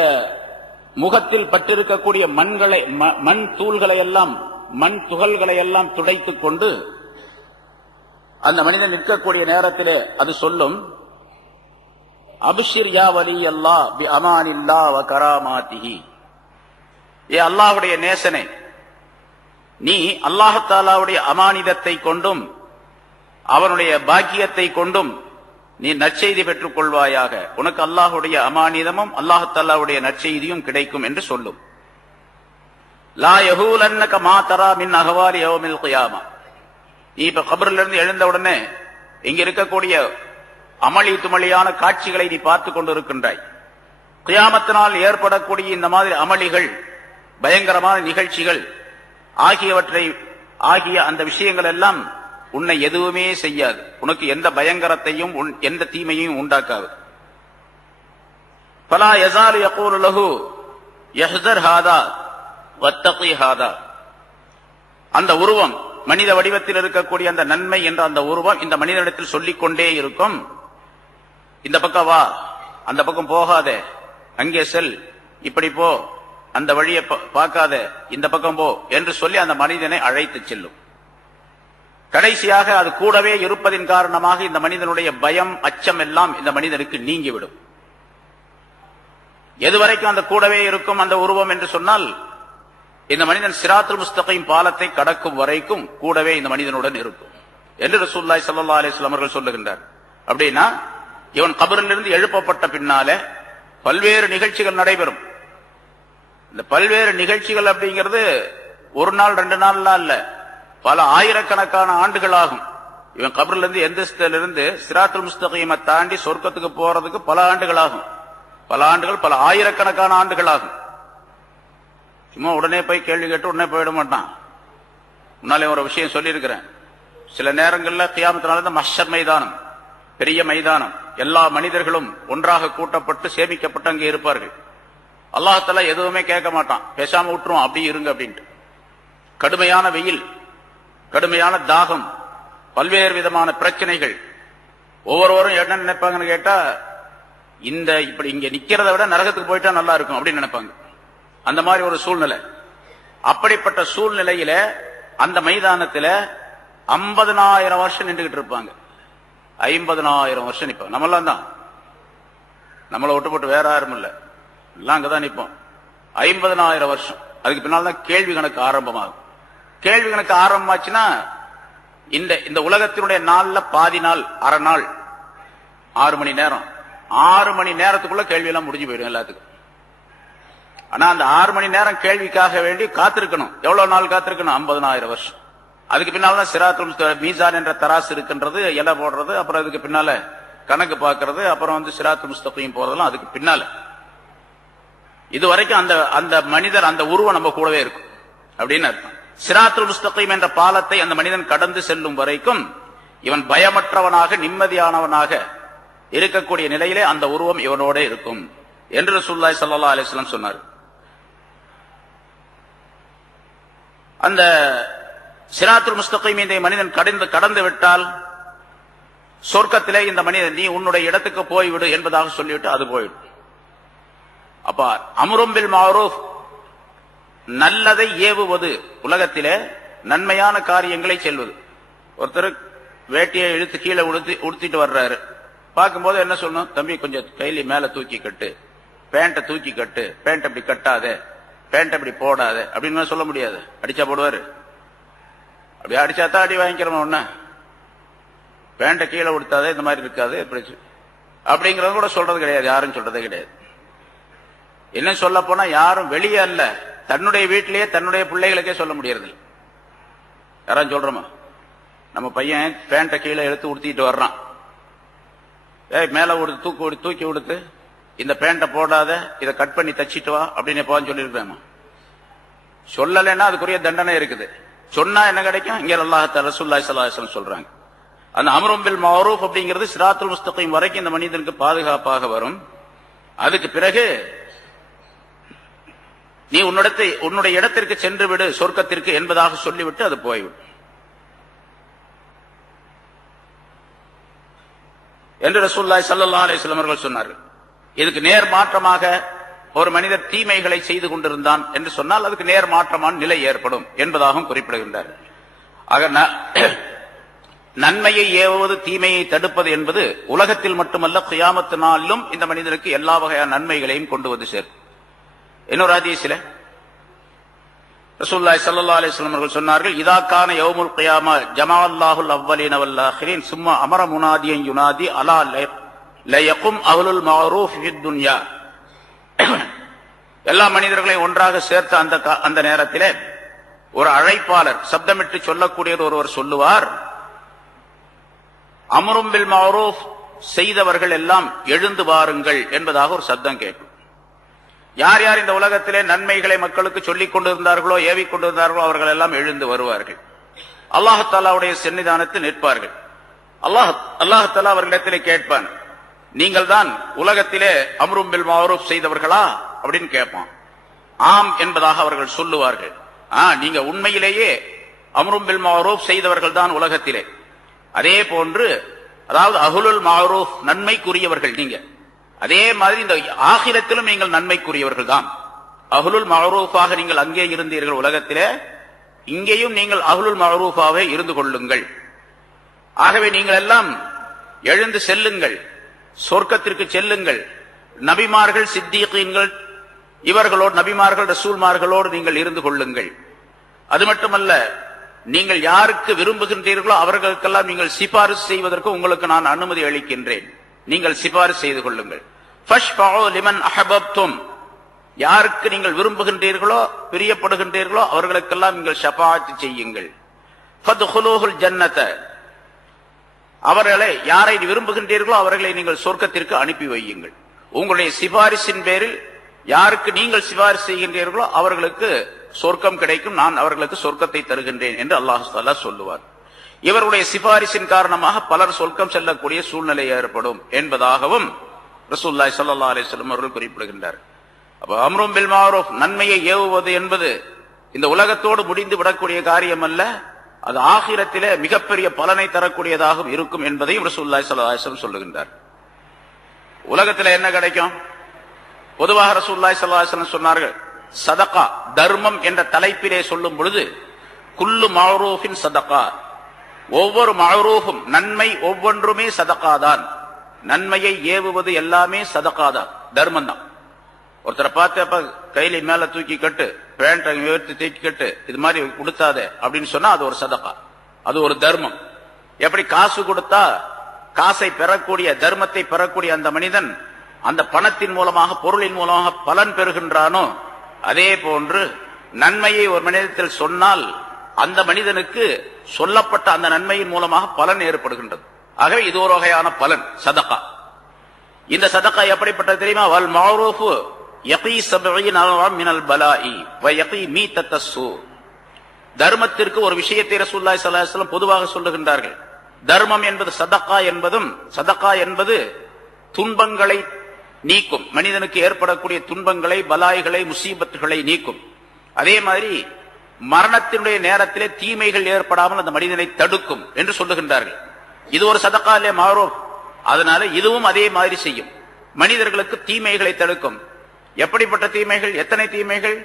முகத்தில் பட்டிருக்கக்கூடிய மண் தூள்களை எல்லாம், மண் துகள்களை எல்லாம் துடைத்துக் கொண்டு அந்த மனிதன் நிற்கக்கூடிய நேரத்திலே அது சொல்லும், அப்ஷிர் யா வலி அல்லாஹ் பி அமானில்லாஹ் வ கராமாத்திஹி. ஏ அல்லாஹ்வுடைய நேசனே, நீ அல்லாஹ் தஆலாவுடைய அமானிதத்தை கொண்டும் அவனுடைய பாக்கியத்தை கொண்டும் நீ நற்செய்தி பெற்றுக் கொள்வாயாக. உனக்கு அல்லாஹ்வுடைய அமானிதமும் அல்லாஹ் தஆலாவுடைய நற்செய்தியும் கிடைக்கும் என்று சொல்லும். லா யஹூலன்னக மா தரா மின் அஹ்வாலி யௌமில் கியாமா. நீ இப்ப கபரில் இருந்து எழுந்த உடனே இங்க இருக்கக்கூடிய அமளி துமளியான காட்சிகளை நீ பார்த்துக் கொண்டிருக்கின்றாய். கியாமத்தினால் ஏற்படக்கூடிய இந்த மாதிரி அமளிகள், பயங்கரமான நிகழ்ச்சிகள் ஆகிய அந்த விஷயங்கள் எல்லாம் உன்னை எதுவுமே செய்யாது. உனக்கு எந்த பயங்கரத்தையும் எந்த தீமையும் உண்டாக்காது. ஃபலா யஸாலு யகூலு லஹு யஹ்ஸர் ஹாதா வத்தகி ஹாதா. அந்த உருவம், மனித வடிவத்தில் இருக்கக்கூடிய அந்த நன்மை என்ற அந்த உருவம் இந்த மனிதனிடத்தில் சொல்லிக் கொண்டே இருக்கும், இந்த பக்கம் வா, அந்த பக்கம் போகாதே, அங்கே செல், இப்படி போ, அந்த வழியை பார்க்காத, இந்த பக்கம் போ என்று சொல்லி அந்த மனிதனை அழைத்து செல்லும். கடைசியாக அது கூடவே இருப்பதின் காரணமாக இந்த மனிதனுடைய பயம், அச்சம் எல்லாம் இந்த மனிதனுக்கு நீங்கிவிடும். எதுவரைக்கும் அந்த கூடவே இருக்கும் அந்த உருவம் என்று சொன்னால், இந்த மனிதன் சிராத்துல் முஸ்தகீம் பாலத்தை கடக்கும் வரைக்கும் கூடவே இந்த மனிதனுடன் இருக்கும் என்று ரசூலுல்லாஹி ஸல்லல்லாஹு அலைஹி வஸல்லம் அவர்கள் சொல்லுகின்றார். அப்படின்னா இவன் கபரிலிருந்து எழுப்பப்பட்ட பின்னாலே பல்வேறு நிகழ்ச்சிகள் நடைபெறும். இந்த பல்வேறு நிகழ்ச்சிகள் அப்படிங்கிறது ஒரு நாள் 2 நாள்லாம் இல்ல, பல ஆயிரக்கணக்கான ஆண்டுகள் ஆகும். இவன் கபரிலிருந்து எந்திரத்திலிருந்து சிராத்துல் முஸ்தகீமை தாண்டி சொர்க்கத்துக்கு போறதுக்கு பல ஆண்டுகள் ஆகும். பல ஆண்டுகள், பல ஆயிரக்கணக்கான ஆண்டுகள் ஆகும். சும்மா உடனே போய் கேள்வி கேட்டு உடனே போயிட மாட்டான். முன்னாலே ஒரு விஷயம் சொல்லியிருக்கிறேன். சில நேரங்களில் கியாமத்தினால மஹ்ஷர் மைதானம், பெரிய மைதானம், எல்லா மனிதர்களும் ஒன்றாக கூட்டப்பட்டு சேமிக்கப்பட்டு அங்கே இருப்பார்கள். அல்லாஹ் தஆலா எதுவுமே கேட்க மாட்டான், பேசாம விட்டுரும், அப்படி இருங்க அப்படின்ட்டு. கடுமையான வெயில், கடுமையான தாகம், பல்வேறு விதமான பிரச்சனைகள். ஒவ்வொருவரும் என்ன நினைப்பாங்கன்னு கேட்டா, இப்படி இங்க நிக்கிறத விட நரகத்துக்கு போயிட்டா நல்லா இருக்கும் அப்படின்னு நினைப்பாங்க. அந்த மாதிரி ஒரு சூழ்நிலை. அப்படிப்பட்ட சூழ்நிலையில அந்த மைதானத்துல 50,000 வருஷம் நின்றுகிட்டு இருப்பாங்க. 50,000 வருஷம் நிற்போம். நம்மளாம் தான், நம்மளை விட்டு போட்டு வேற யாரும் இல்ல, எல்லாம் அங்கதான் நிற்போம். 50,000 வருஷம். அதுக்கு பின்னால்தான் கேள்வி கணக்கு ஆரம்பமாகும். கேள்வி கணக்கு ஆரம்பமாச்சுன்னா இந்த உலகத்தினுடைய நாள்ல பாதி நாள், அரை நாள், 6 மணி நேரம். 6 மணி நேரத்துக்குள்ள கேள்வி எல்லாம் முடிஞ்சு போயிடும் எல்லாத்துக்கும். ஆனா அந்த 6 மணி நேரம் கேள்விக்காக வேண்டி காத்திருக்கணும். எவ்வளவு நாள் காத்திருக்கணும்? 50,000 வருஷம். அதுக்கு பின்னால்தான் சிராத்துல் மீசான் என்ற தராசு இருக்கின்றது, எடை போடுறது, அப்புறம் அதுக்கு பின்னால கணக்கு பார்க்கறது, அப்புறம் சிராத்துல் முஸ்தகீம் போறதெல்லாம் அதுக்கு பின்னால. இது வரைக்கும் அந்த மனிதர், அந்த உருவம் நம்ம கூடவே இருக்கும் அப்படின்னு அர்த்தம். சிராத்துல் முஸ்தகீம் என்ற பாலத்தை அந்த மனிதன் கடந்து செல்லும் வரைக்கும் இவன் பயமற்றவனாக, நிம்மதியானவனாக இருக்கக்கூடிய நிலையிலே அந்த உருவம் இவனோட இருக்கும் என்று ரசூலுல்லாஹி ஸல்லல்லாஹு அலைஹி வஸல்லம் சொன்னார். அந்த சிராத்துல் முஸ்தகீம் இந்த மனிதன் கடந்து விட்டால் சொர்க்கத்திலே இந்த மனிதன் நீ உன்னுடைய இடத்துக்கு போய்விடு என்பதாக சொல்லிவிட்டு அது போய்விடும். அப்ப அம்ரும் பில் மஅரூஃப் நல்லதை ஏவுவது, உலகத்திலே நன்மையான காரியங்களை செல்வது. ஒருத்தர் வேட்டியை இழுத்து கீழே உடுத்திட்டு வர்றாரு, பார்க்கும்போது என்ன சொல்லணும், தம்பி கொஞ்சம் கையில மேல தூக்கி கட்டு, பேண்ட்டை தூக்கி கட்டு, பேண்ட் அப்படி கட்டாத, பேண்ட் அப்படி போடாத அப்படின்னு சொல்ல முடியாது. அடிச்சா போடுவாரு, அப்படி அடிச்சாதான் அடி வாங்கிக்கிறோம். ஒண்ணு பேண்ட்டை கீழே உடுத்தாத, இந்த மாதிரி இருக்காது அப்படிங்கறது கூட சொல்றது கிடையாது, யாரும் சொல்றதே கிடையாது. என்ன சொல்ல போனா யாரும் வெளியே அல்ல, தன்னுடைய வீட்டிலேயே தன்னுடைய பிள்ளைகளுக்கே சொல்ல முடியறது. யாரும் சொல்றோமா, நம்ம பையன் பேண்ட்டை கீழே எடுத்து உடுத்திட்டு வர்றான், மேல தூக்கி உடுத்து, இந்த பேண்ட்டை போடாத, இதை கட் பண்ணி தச்சிட்டு வா அப்படின்னு எப்போன்னு சொல்லியிருக்கேன். சொல்லலைன்னா அதுக்குரிய தண்டனை இருக்குது. சொன்னா என்ன கிடைக்கும்? இங்க அல்லாஹ் ரசூலுல்லாஹி ஸல்லல்லாஹு அலைஹி வஸல்லம் சொல்றாங்க, அந்த அம்ரும் பில் மஅரூஃப் அப்படிங்கிறது சிராத்துல் முஸ்தகீம் வரைக்கும் இந்த மனிதனுக்கு பாதுகாப்பாக வரும். அதுக்கு பிறகு நீ உன்னுடைய இடத்திற்கு சென்று விடு சொர்க்கத்திற்கு என்பதாக சொல்லிவிட்டு அது போய்விடும் என்று ரசூலுல்லாஹி ஸல்லல்லாஹு அலைஹி வஸல்லம் அவர்கள் சொன்னார்கள். இதுக்கு நேர் மாற்றமாக ஒரு மனிதர் தீமைகளை செய்து கொண்டிருந்தான் என்று சொன்னால் அதுக்கு நேர் மாற்றமான நிலை ஏற்படும் என்பதாகவும் குறிப்பிடுகின்றார். ஆக நன்மையை ஏவுவது, தீமையை தடுப்பது என்பது உலகத்தில் மட்டுமல்ல, கியாமத் நாளிலும் இந்த மனிதனுக்கு எல்லா வகையான நன்மைகளையும் கொண்டு வந்து சேர்க்கும். இன்னொரு ஹதீஸிலே ரசூலுல்லாஹி ஸல்லல்லாஹு அலைஹி வஸல்லம் அவர்கள் சொன்னார்கள், இதா கான யௌமுல் கியாமா ஜமஅல்லாஹுல் அவ்வலீன வல் ஆகிரீன் சும்ம அமர முனாதியன் யுனாதி அலா லயகும் அஹ்லுல் மஅரூஃப் ஃபித் துன்யா. எல்லா மனிதர்களையும் ஒன்றாக சேர்த்த அந்த நேரத்திலே ஒரு அழைப்பாளர் சப்தமிட்டு சொல்லக்கூடிய ஒருவர் சொல்லுவார், அம்ரும் பில் மஅரூஃப் செய்தவர்கள் எல்லாம் எழுந்து வாருங்கள் என்பதாக ஒரு சப்தம் கேட்கும். யார் யார் இந்த உலகத்திலே நன்மைகளை மக்களுக்கு சொல்லிக் கொண்டிருந்தார்களோ, ஏவிக் கொண்டிருந்தார்களோ அவர்கள் எல்லாம் எழுந்து வருவார்கள். அல்லாஹ் தஆலாவுடைய சன்னிதானத்தில் நிற்பார்கள். அல்லாஹ் தஆலா அவர்களிடத்திலே கேட்பான், நீங்கள் தான் உலகத்திலே அம்ரும் பில் மஅரூஃப் செய்தவர்களா அப்படின்னு கேட்பான். ஆம் என்பதாக அவர்கள் சொல்லுவார்கள். நீங்க உண்மையிலேயே அம்ரும் பில் மஅரூஃப் செய்தவர்கள் தான் உலகத்திலே. அதே போன்று, அதாவது அஹ்லுல் மஅரூஃப் நன்மைக்குரியவர்கள் நீங்க, அதே மாதிரி இந்த ஆகிரத்திலும் நீங்கள் நன்மைக்குரியவர்கள் தான். அஹ்லுல் மஅரூஃபாக நீங்கள் அங்கே இருந்தீர்கள் உலகத்திலே, இங்கேயும் நீங்கள் அஹ்லுல் மஅரூஃபாவே இருந்து கொள்ளுங்கள். ஆகவே நீங்கள் எல்லாம் எழுந்து செல்லுங்கள், சொர்க்கத்திற்கு செல்லுங்கள். நபிமார்கள், சித்தீகீன்கள் இவர்களோடு, நபிமார்கள் ரசூல்மார்களோடு நீங்கள் இருந்து கொள்ளுங்கள். அது மட்டுமல்ல, நீங்கள் யாருக்கு விரும்புகின்றீர்களோ அவர்களுக்கெல்லாம் நீங்கள் சிபாரிசு செய்வதற்கு உங்களுக்கு நான் அனுமதி அளிக்கின்றேன். நீங்கள் சிபாரிசு செய்து கொள்ளுங்கள். ஃபஷ்ஃபஉ லிமன் அஹபப்தும், யாருக்கு நீங்கள் விரும்புகின்றீர்களோ பிரியப்படுகின்றீர்களோ அவர்களுக்கெல்லாம் நீங்கள் ஷஃபாஅத் செய்யுங்கள். ஃபத்ஹுலூஹுல் ஜன்னத, அவர்களை யாரை விரும்புகின்றீர்களோ அவர்களை நீங்கள் சொர்க்கத்திற்கு அனுப்பி வையுங்கள். உங்களுடைய சிபாரிசின் பேரில் யாருக்கு நீங்கள் சிபாரிசு செய்கின்றீர்களோ அவர்களுக்கு சொர்க்கம் கிடைக்கும், நான் அவர்களுக்கு சொர்க்கத்தை தருகின்றேன் என்று அல்லாஹ் தஆலா சொல்லுவார். இவருடைய சிபாரிசின் காரணமாக பலர் சொர்க்கம் செல்லக்கூடிய சூழ்நிலை ஏற்படும் என்பதாகவும் ரசூலுல்லாஹி ஸல்லல்லாஹு அலைஹி வஸல்லம் அவர்கள் குறிப்பிடுகின்றார். அப்ப அம்ரும் பில் மஅரூஃப் நன்மையை ஏவுவது என்பது இந்த உலகத்தோடு முடிந்து விடக்கூடிய காரியம் அல்ல, அது ஆகிரத்திலே மிகப்பெரிய பலனை தரக்கூடியதாகவும் இருக்கும் என்பதையும் ரசூலுல்லாஹி ஸல்லல்லாஹு அலைஹி வஸல்லம் சொல்லுகின்றார். உலகத்தில் என்ன கிடைக்கும்? பொதுவாக ரசூலுல்லாஹி ஸல்லல்லாஹு அலைஹி வஸல்லம் சொன்னார்கள், சதகா தர்மம் என்ற தலைப்பிலே சொல்லும் பொழுது குல்லு மஅரூஃபின் சதகா, ஒவ்வொரு மஅரூஃபும் நன்மை ஒவ்வொன்றுமே சதகா தான். நன்மையை ஏவுவது எல்லாமே சதகா தான், தர்மம் தான். ஒருத்தரை பார்த்து அப்ப கையில மேல தூக்கி கட்டு, பேண்ட் உயர்த்தி தூக்கி கட்டு, இது மாதிரி கொடுத்தாதே அப்படின்னு சொன்னா அது ஒரு சதகா, அது ஒரு தர்மம். எப்படி காசு கொடுத்தா காசை பெறக்கூடிய, தர்மத்தை பெறக்கூடிய அந்த மனிதன் அந்த பணத்தின் மூலமாக, பொருளின் மூலமாக பலன் பெறுகின்றானோ, அதே போன்று நன்மையை ஒரு மனிதத்தில் சொன்னால் அந்த மனிதனுக்கு சொல்லப்பட்ட அந்த நன்மையின் மூலமாக பலன் ஏற்படுகின்றது. ஆகவே இது ஒரு வகையான பலன் சதகா. இந்த சதகா எப்படிப்பட்டது தெரியுமா? வல் மஅரூஃபு யகீ 70 மினல் பலாஇ வ யகீ மீத்தத்தஸ்ஸு. தர்மத்திற்கு ஒரு விஷயத்தை ரசூலுல்லாஹி ஸல்லல்லாஹு அலைஹி வஸல்லம் பொதுவாக சொல்லுகின்றார்கள். தர்மம் என்பது சதகா என்பதும், சதகா என்பது துன்பங்களை நீக்கும், மனிதனுக்கு ஏற்படக்கூடிய துன்பங்களை, பலாய்களை, முசீபத்துகளை நீக்கும். அதே மாதிரி மரணத்தினுடைய நேரத்திலே தீமைகள் ஏற்படாமல் அந்த மனிதனை தடுக்கும் என்று சொல்லுகின்றார்கள். இது ஒரு சதகாலே மாறும். அதனால இதுவும் அதே மாதிரி செய்யும். மனிதர்களுக்கு தீமைகளை தடுக்கும். எப்படிப்பட்ட தீமைகள்? எத்தனை தீமைகள்?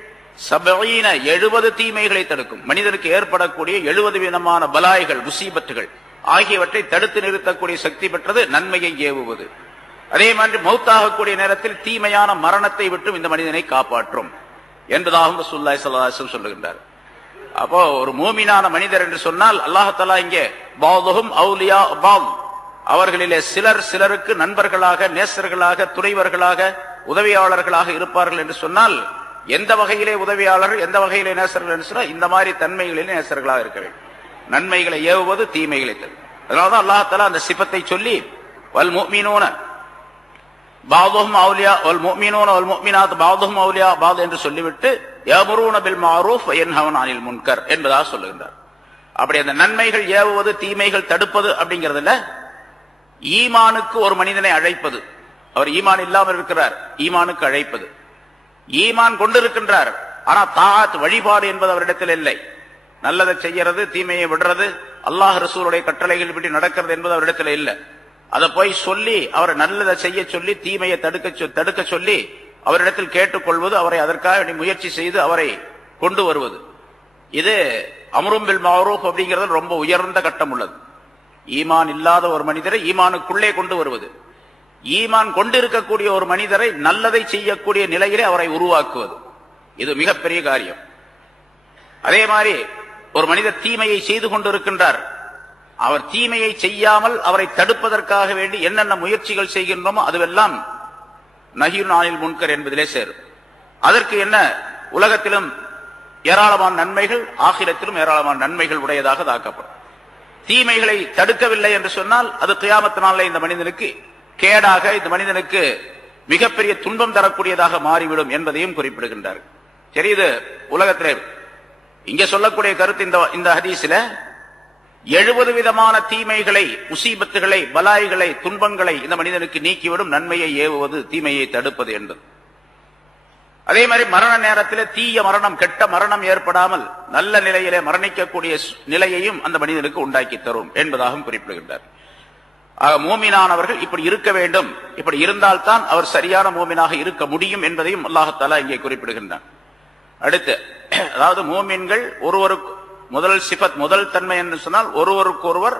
70 தீமைகளை தடுக்கும். மனிதனுக்கு ஏற்படக்கூடிய 70 விதமான பலாய்கள், முசீபத்துகள் ஆகியவற்றை தடுத்து நிறுத்தக்கூடிய சக்தி பெற்றது நன்மையை ஏவுவது. அதே மாதிரி மௌத்தாகக்கூடிய நேரத்தில் தீமையான மரணத்தை விட்டு இந்த மனிதனை காப்பாற்றும் என்பதாகவும் ரசூலுல்லாஹி ஸல்லல்லாஹு அலைஹி வஸல்லம் சொல்லுகின்றார். அப்போ ஒரு மூமினான மனிதர் என்று சொன்னால் அல்லாஹ் தஆலா இங்கே பாதுஹும் அவுலியா பாத், அவர்களிலே சிலர் சிலருக்கு நண்பர்களாக, நேசர்களாக, துணைவர்களாக, உதவியாளர்களாக இருப்பார்கள் என்று சொன்னால் எந்த வகையிலே உதவியாளர், எந்த வகையிலே நேசர்கள் என்று சொன்னால் இந்த மாதிரி தன்மைகளிலே நேசர்களாக இருக்க வேண்டும். நன்மைகளை ஏவுவது, தீமைகளை தரும். அதனால்தான் அல்லாஹ் தஆலா அந்த சிபத்தை சொல்லி வல் முஃமினூன பாதுஹும் அவுலியா வல் முஃமினூன வல் முஃமினாத் பாதுஹும் அவுலியா பாத் என்று சொல்லிவிட்டு யஅமுரூன பில் மஅரூஃப் வ யன்ஹவுன அனில் முன்கர் என்பதாக சொல்லுகின்றார். அப்படி அந்த நன்மைகள் ஏவுவது, தீமைகள் தடுப்பது அப்படிங்கிறதுல ஈமானுக்கு ஒரு மனிதனை அழைப்பது. அவர் ஈமான் இல்லாமல் இருக்கிறார், ஈமானுக்கு அழைப்பது. ஈமான் கொண்டிருக்கின்றார், ஆனா தாத் வழிபாடு என்பது அவரிடத்தில் இல்லை. நல்லதை செய்யறது, தீமையை விடுறது, அல்லாஹ் ரசூலுடைய கட்டளைகள் படி நடக்கிறது என்பது அவரிடத்தில் இல்லை. அதை போய் சொல்லி அவரை நல்லதை செய்ய சொல்லி தீமையை தடுக்க சொல்லி அவரிடத்தில் கேட்டுக்கொள்வது, அவரை அதற்காக முயற்சி செய்து அவரை கொண்டு வருவது, இது அம்ரும் பில் மஅரூஃப் அப்படிங்கிறது ரொம்ப உயர்ந்த கட்டம் உள்ளது. ஈமான் இல்லாத ஒரு மனிதரை ஈமானுக்குள்ளே கொண்டு வருவது, ஈமான் கொண்டிருக்கக்கூடிய ஒரு மனிதரை நல்லதை செய்யக்கூடிய நிலையிலே அவரை உருவாக்குவது, இது மிகப்பெரிய காரியம். அதே மாதிரி ஒரு மனிதர் தீமையை செய்து கொண்டிருக்கின்றார், அவர் தீமையை செய்யாமல் அவரை தடுப்பதற்காக வேண்டி என்னென்ன முயற்சிகள் செய்கின்றோமோ அதுவெல்லாம் நஹீன் அனில் முன்கர் என்பதிலே சேரும். அதற்கு என்ன, உலகத்திலும் ஏராளமான நன்மைகள், ஆகிரத்திலும் ஏராளமான நன்மைகள் உடையதாக தாக்கப்படும். தீமைகளை தடுக்கவில்லை என்று சொன்னால் அது கியாமத் நாளிலே இந்த மனிதனுக்கு கேடாக, இந்த மனிதனுக்கு மிகப்பெரிய துன்பம் தரக்கூடியதாக மாறிவிடும் என்பதையும் குறிப்பிடுகின்றார். சரி, இது உலகத்திலே இங்கே சொல்லக்கூடிய கருத்து இந்த ஹதீஸில 70 விதமான தீமைகளை, முசீபத்துகளை, பலாய்களை, துன்பங்களை இந்த மனிதனுக்கு நீக்கிவிடும் நன்மையை ஏவுவது, தீமையை தடுப்பது என்பது. அதே மாதிரி மரண நேரத்தில் தீய மரணம், கெட்ட மரணம் ஏற்படாமல் நல்ல நிலையிலே மரணிக்கக்கூடிய நிலையையும் அந்த மனிதனுக்கு உண்டாக்கி தரும் என்பதாகவும் குறிப்பிடுகின்றார். மூமினானவர்கள் இப்படி இருக்க வேண்டும், இப்படி இருந்தால்தான் அவர் சரியான மூமினாக இருக்க முடியும் என்பதையும் அல்லாஹ் தஆலா இங்கே குறிப்பிடுகின்றான். அடுத்து, அதாவது மூமின்கள் ஒருவருக்கு முதல் சிபத், முதல் தன்மை என்று சொன்னால் ஒருவருக்கொருவர்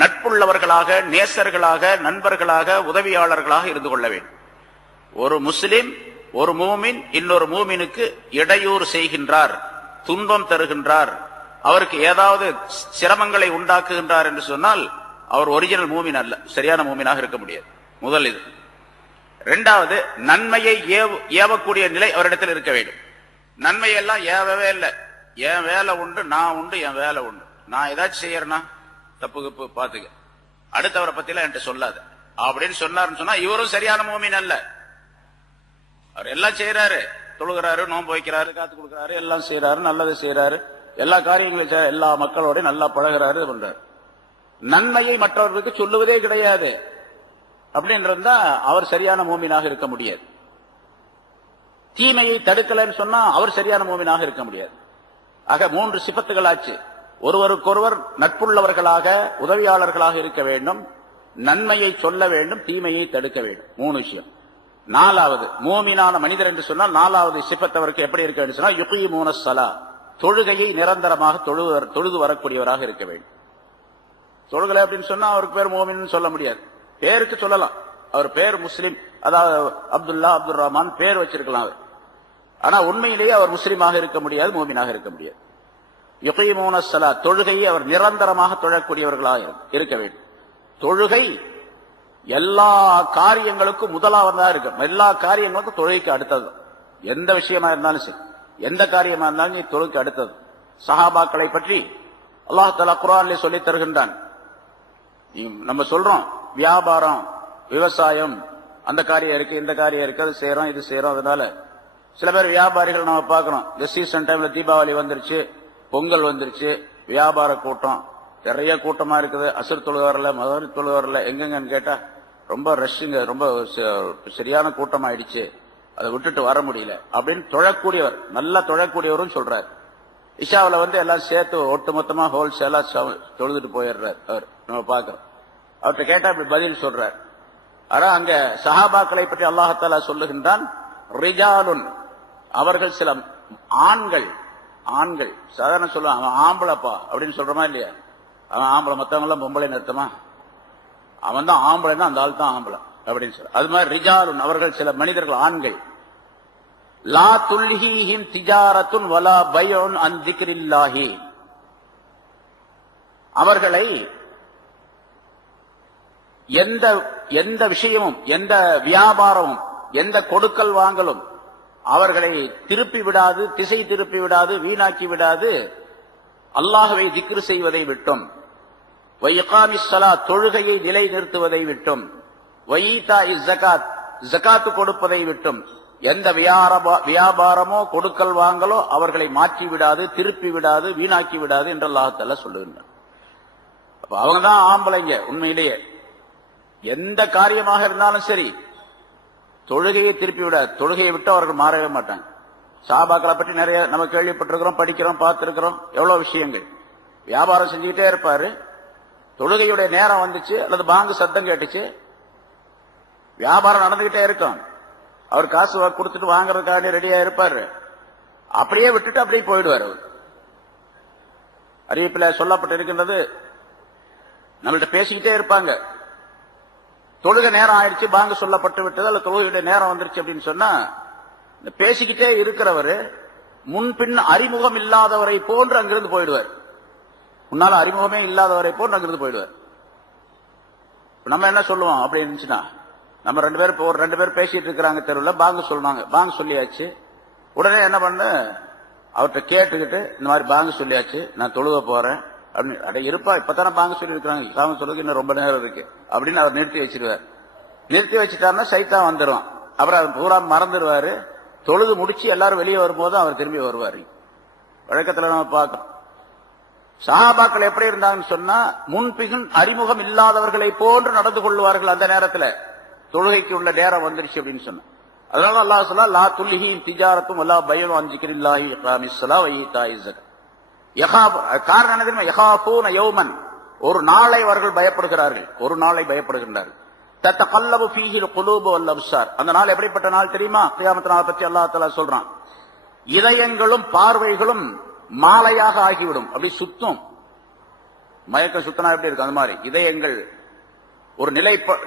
நட்புள்ளவர்களாக, நேசர்களாக, நண்பர்களாக, உதவியாளர்களாக இருந்து கொள்ள வேண்டும். ஒரு முஸ்லிம், ஒரு மூமின் இன்னொரு மூமினுக்கு இடையூறு செய்கின்றார், துன்பம் தருகின்றார், அவருக்கு ஏதாவது சிரமங்களை உண்டாக்குகின்றார் என்று சொன்னால் அவர் ஒரிஜினல் மூமின் அல்ல, சரியான மூமினாக இருக்க முடியாது. முதல் இது. இரண்டாவது, நன்மையை ஏவக்கூடிய நிலை அவரிடத்தில் இருக்க வேண்டும். நன்மையெல்லாம் ஏவவே இல்லை, என் வேலை உண்டு, நான் உண்டு, என் வேலை உண்டு, நான் ஏதாச்சும் செய்யறேன்னா தப்பு பாத்துக்க, அடுத்தவரை பத்திலாம் என்கிட்ட சொல்லாத அப்படின்னு சொன்னாருன்னு சொன்னா இவரும் சரியான மூமின் அல்ல. அவர் எல்லாம் செய்யறாரு, தொழுகிறாரு, நோன்பு வைக்கிறாரு, காத்து கொடுக்கிறாரு, எல்லாம் செய்யறாரு, நல்லது செய்யறாரு, எல்லா காரியங்களும் எல்லா மக்களோட நல்லா பழகிறாரு, பண்றாரு. நன்மையை மற்றவர்களுக்கு சொல்லுவதே கிடையாது அப்படின்றதா அவர் சரியான மூமினாக இருக்க முடியாது. தீமையை தடுக்கலன்னு சொன்னா அவர் சரியான மூமினாக இருக்க முடியாது. ஆக 3 சிபத்துகள் ஆச்சு. ஒருவருக்கொருவர் நட்புள்ளவர்களாக, உதவியாளர்களாக இருக்க வேண்டும், நன்மையை சொல்ல வேண்டும், தீமையை தடுக்க வேண்டும். 3 விஷயம். 4வது, மூமினான மனிதர் என்று சொன்னால் 4வது சிபத்தவருக்கு எப்படி இருக்க வேண்டும் சொன்னால் யுகீமூன ஸலா, தொழுகையை நிரந்தரமாக தொழுது வரக்கூடியவராக இருக்க வேண்டும். தொழுகலை அப்படின்னு சொன்னா அவருக்கு பேர் மூமின் சொல்ல முடியாது. பேருக்கு சொல்லலாம், அவர் பேர் முஸ்லிம், அதாவது அப்துல்லா, அப்துல் ரஹ்மான் பேர் வச்சிருக்கலாம் அவர், ஆனா உண்மையிலேயே அவர் முஸ்லிமாக இருக்க முடியாது, மூமினாக இருக்க முடியாது. யுகீமூன ஸலா, தொழுகையை அவர் நிரந்தரமாக தொழக்கூடியவர்களாக இருக்க வேண்டும். தொழுகை எல்லா காரியங்களுக்கும் முதலாவதாக இருக்கும், எல்லா காரியங்களுக்கும் தொழுகைக்கு அடுத்தது. எந்த விஷயமா இருந்தாலும் சரி, எந்த காரியமா இருந்தாலும் தொழுகைக்கு அடுத்தது. சஹாபாக்களை பற்றி அல்லாஹ் தஆலா குர்ஆனிலே சொல்லித் தருகின்றான். நம்ம சொல்றோம் வியாபாரம், விவசாயம், அந்த காரியம் இருக்கு, இந்த காரியம் இருக்கு, அது செய்யறோம், இது செய்யறோம். அதனால சில பேர் வியாபாரிகள் நம்ம பார்க்கணும், இந்த சீசன் டைம்ல தீபாவளி வந்துருச்சு, பொங்கல் வந்துருச்சு, வியாபார கூட்டம் நிறைய கூட்டமா இருக்குது, அசர் தொழுக வரல, மகரிப் தொழுக வரல, எங்கெங்கன்னு கேட்டா ரொம்ப ரஷ்ஷுங்க, ரொம்ப சரியான கூட்டம் ஆயிடுச்சு, அதை விட்டுட்டு வர முடியல அப்படின்னு தொழக்கூடியவர், நல்லா தொழக்கூடியவரும் சொல்றாரு. இஷாவில் வந்து எல்லாம் சேர்த்து ஒட்டு மொத்தமா ஹோல்சேலா தொழுதுட்டு போயிடுறார் அவர். நம்ம பார்க்கிறோம். அவர்கிட்ட கேட்டா இப்படி பதில் சொல்றார். ஆனா அங்க சஹாபாக்களை பற்றி அல்லாஹ் சொல்லுகின்றான், ரிஜாலுன், அவர்கள் சில ஆண்கள். ஆண்கள் சாதாரண சொல்லுவான், அவன் ஆம்பளப்பா அப்படின்னு சொல்றமா இல்லையா? அவன் ஆம்பளை, மற்றவங்க எல்லாம் பொம்பளை நிறுத்தமா? அவன் தான் ஆம்பளைன்னா அந்த ஆள் தான் ஆம்பளை அப்படின்னு சொல்ற. அது மாதிரி ரிஜாலுன், அவர்கள் சில மனிதர்கள், ஆண்கள். லா துல்ஹீஹிம் திஜாரத்துன் வலா பைஉன் அன் திக்ரில்லாஹி, அவர்களை எந்த விஷயமும், எந்த வியாபாரமும், எந்த கொடுக்கல் வாங்கலும் அவர்களை திருப்பி விடாது, திசை திருப்பி விடாது, வீணாக்கி விடாது. அல்லாஹ்வை திக்ரு செய்வதை விட்டும், வயிகாமிஸ் ஸலாத், தொழுகையை நிலை நிறுத்துவதை விட்டும், வஈதாஇஸ் ஸகாத், ஸகாத் கொடுப்பதை விட்டும் எந்த வியாபாரமோ கொடுக்கல் வாங்கலோ அவர்களை மாற்றி விடாது, திருப்பி விடாது, வீணாக்கி விடாது என்று அல்லாஹ் தஆலா சொல்லுகின்றார். அப்ப அவங்க தான் ஆம்பளைங்க. உண்மையிலேயே எந்த காரியமாக இருந்தாலும் சரி தொழுகையை திருப்பி விடாது. தொழுகையை விட்டு அவர்கள் மாறவே மாட்டாங்க. சஹாபாக்களை பற்றி நிறைய நம்ம கேள்விப்பட்டிருக்கிறோம், படிக்கிறோம், பார்த்திருக்கிறோம். எவ்வளவு விஷயங்கள். வியாபாரம் செஞ்சுக்கிட்டே இருப்பாரு, தொழுகையுடைய நேரம் வந்துச்சு அல்லது பாங்கு சத்தம் கேட்டுச்சு, வியாபாரம் நடந்துகிட்டே இருக்கும், அவர் காசு கொடுத்துட்டு வாங்குறதுக்காக ரெடியா இருப்பாரு, அப்படியே விட்டுட்டு அப்படியே போயிடுவார். அவர் அறிவிப்பில் சொல்லப்பட்டு இருக்கின்றது, நம்மள்ட்ட பேசிக்கிட்டே இருப்பாங்க, தொழுகை நேரம் ஆயிடுச்சு, பாங்கு சொல்லப்பட்டு விட்டது அல்ல தொழுகையுடைய நேரம் வந்துருச்சு அப்படின்னு சொன்னா, இந்த பேசிக்கிட்டே இருக்கிறவர் முன்பின் அறிமுகம் இல்லாதவரை போன்று அங்கிருந்து போயிடுவார். முன்னால அறிமுகமே இல்லாதவரை போன்று அங்கிருந்து போயிடுவார். நம்ம என்ன சொல்லுவோம் அப்படி இருந்துச்சுன்னா, நம்ம ரெண்டு பேர் பேசிட்டு இருக்கிறாங்க தெருவில், பாங்கு சொன்னாங்க, பாங்கு சொல்லியாச்சு, உடனே என்ன பண்ண, அவர்கிட்ட கேட்டுக்கிட்டு இந்த மாதிரி பாங்கு சொல்லியாச்சு, நான் தொழுக போறேன் அப்படின்னு, அட இருப்பா இப்பதானே பாங்கு சொல்லி இருக்கிறாங்க, சாமி சொல்லுக்கு இன்னும் ரொம்ப நேரம் இருக்கு அப்படின்னு அவர் நிறுத்தி வச்சிருவார். நிறுத்தி வச்சுட்டாருன்னா சைத்தான் வந்துடும். அப்புறம் அவர் பூரா மறந்துடுவாரு. தொழுது முடிச்சு எல்லாரும் வெளியே வரும்போது அவர் திரும்பி வருவார். வழக்கத்துல நம்ம பார்க்கணும். சஹாபாக்கள் எப்படி இருந்தாங்கன்னு சொன்னா, முன்பின் அறிமுகம் இல்லாதவர்களை போன்று நடந்து கொள்வார்கள். அந்த நேரத்துல தொழுகைக்கு உள்ள நேரம் வந்துருச்சு அப்படின்னு சொன்னா, அதனால அல்லாஹ் சொல்ல, லா துல்ஹீஹிம் திஜாரத்தும் வலா பைஉன் அன் திக்ரில்லாஹி இகாமிஸ் ஸலாத் வ ஈதாஇஸ் ஸகாத். காரணம் என்ன தெரியுமா? யகாஃபூன யௌமன், ஒரு நாளை அவர்கள் பயப்படுகிறார்கள், ஒரு நாளை பயப்படுகின்றார்கள். தத்தகல்லபு ஃபீஹில் குலூபு வல் அப்சார், அந்த நாள் எப்படிப்பட்ட நாள் தெரியுமா? கியாமத் நாள் பற்றி அல்லாஹ் தஆலா சொல்றான், இதயங்களும் பார்வைகளும் மாலையாக ஆகிவிடும், அப்படி சுத்தும். மயக்கம் சுத்தனா எப்படி இருக்கு அந்த மாதிரி இதயங்கள் ஒரு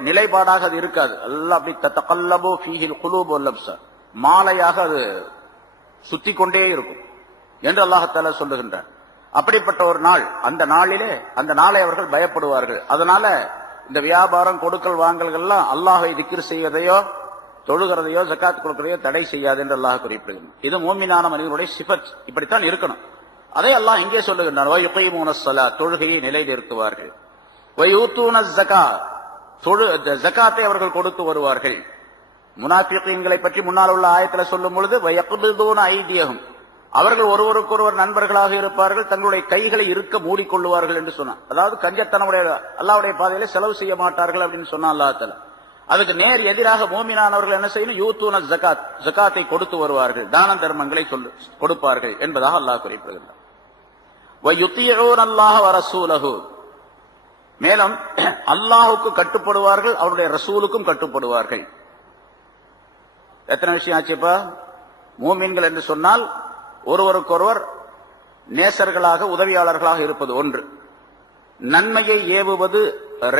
நிலைப்பாடாக அது இருக்காது. எல்லாம் அப்படி தத்தகல்லபு ஃபீஹில் குலூபு வல் அப்சார், மாலையாக அது சுத்தி கொண்டே இருக்கும் என்று அல்லாஹ் தஆலா சொல்லுகின்றார். அப்படிப்பட்ட ஒரு நாள், அந்த நாளை அவர்கள் பயப்படுவார்கள். அதனால இந்த வியாபாரம் கொடுக்கல் வாங்கல்கள்லாம் அல்லாஹ்வை திக்ர் செய்வதையோ தொழுகிறதையோ ஜகாத் கொடுக்கிறதையோ தடை செய்யாது என்று அல்லாஹ் குறிப்பிடுகிறார். இது மூமினான மனிதனுடைய சிஃபத், இப்படித்தான் இருக்கணும். அதை அல்லாஹ் இங்கே சொல்லுகின்றார், வயுகீமூனஸ் ஸலாத், தொழுகையை நிலைநிறுத்துவார்கள், வயூத்தூனஸ் ஸகாத், ஜகாத்தை அவர்கள் கொடுத்து வருவார்கள். முனாஃபிகீன்களை பற்றி முன்னால் உள்ள ஆயத்துல சொல்லும் பொழுது, வயக்பிதுன ஐதியஹும், அவர்கள் ஒருவருக்கொருவர் நண்பர்களாக இருப்பார்கள், தங்களுடைய கைகளை இருக்க மூடிக்கொள்ளுவார்கள் என்று சொன்னார். அதாவது கஞ்சத்தனமுடைய அல்லாஹ்வுடைய பாதையில செலவு செய்ய மாட்டார்கள் அப்படின்னு சொன்னா அல்லாஹ் தஆலா. அதுக்கு நேர் எதிராக மூமினானவர்கள் என்ன செய்யணும்? யூத்தூன ஜகாத், ஜகாத்தை கொடுத்து வருவார்கள், தான தர்மங்களை கொடுப்பார்கள் என்பதாக அல்லாஹ் குறிப்பிடுகிறார். வயுத்தீஊன அல்லாஹ வ ரசூலஹு, மேலும் அல்லாஹ்வுக்கு கட்டுப்படுவார்கள், அவருடைய ரசூலுக்கும் கட்டுப்படுவார்கள். எத்தனை விஷயம் ஆச்சுப்பா? மூமின்கள் என்று சொன்னால் ஒருவருக்கொருவர் நேசர்களாக உதவியாளர்களாக இருப்பது 1, நன்மையை ஏவுவது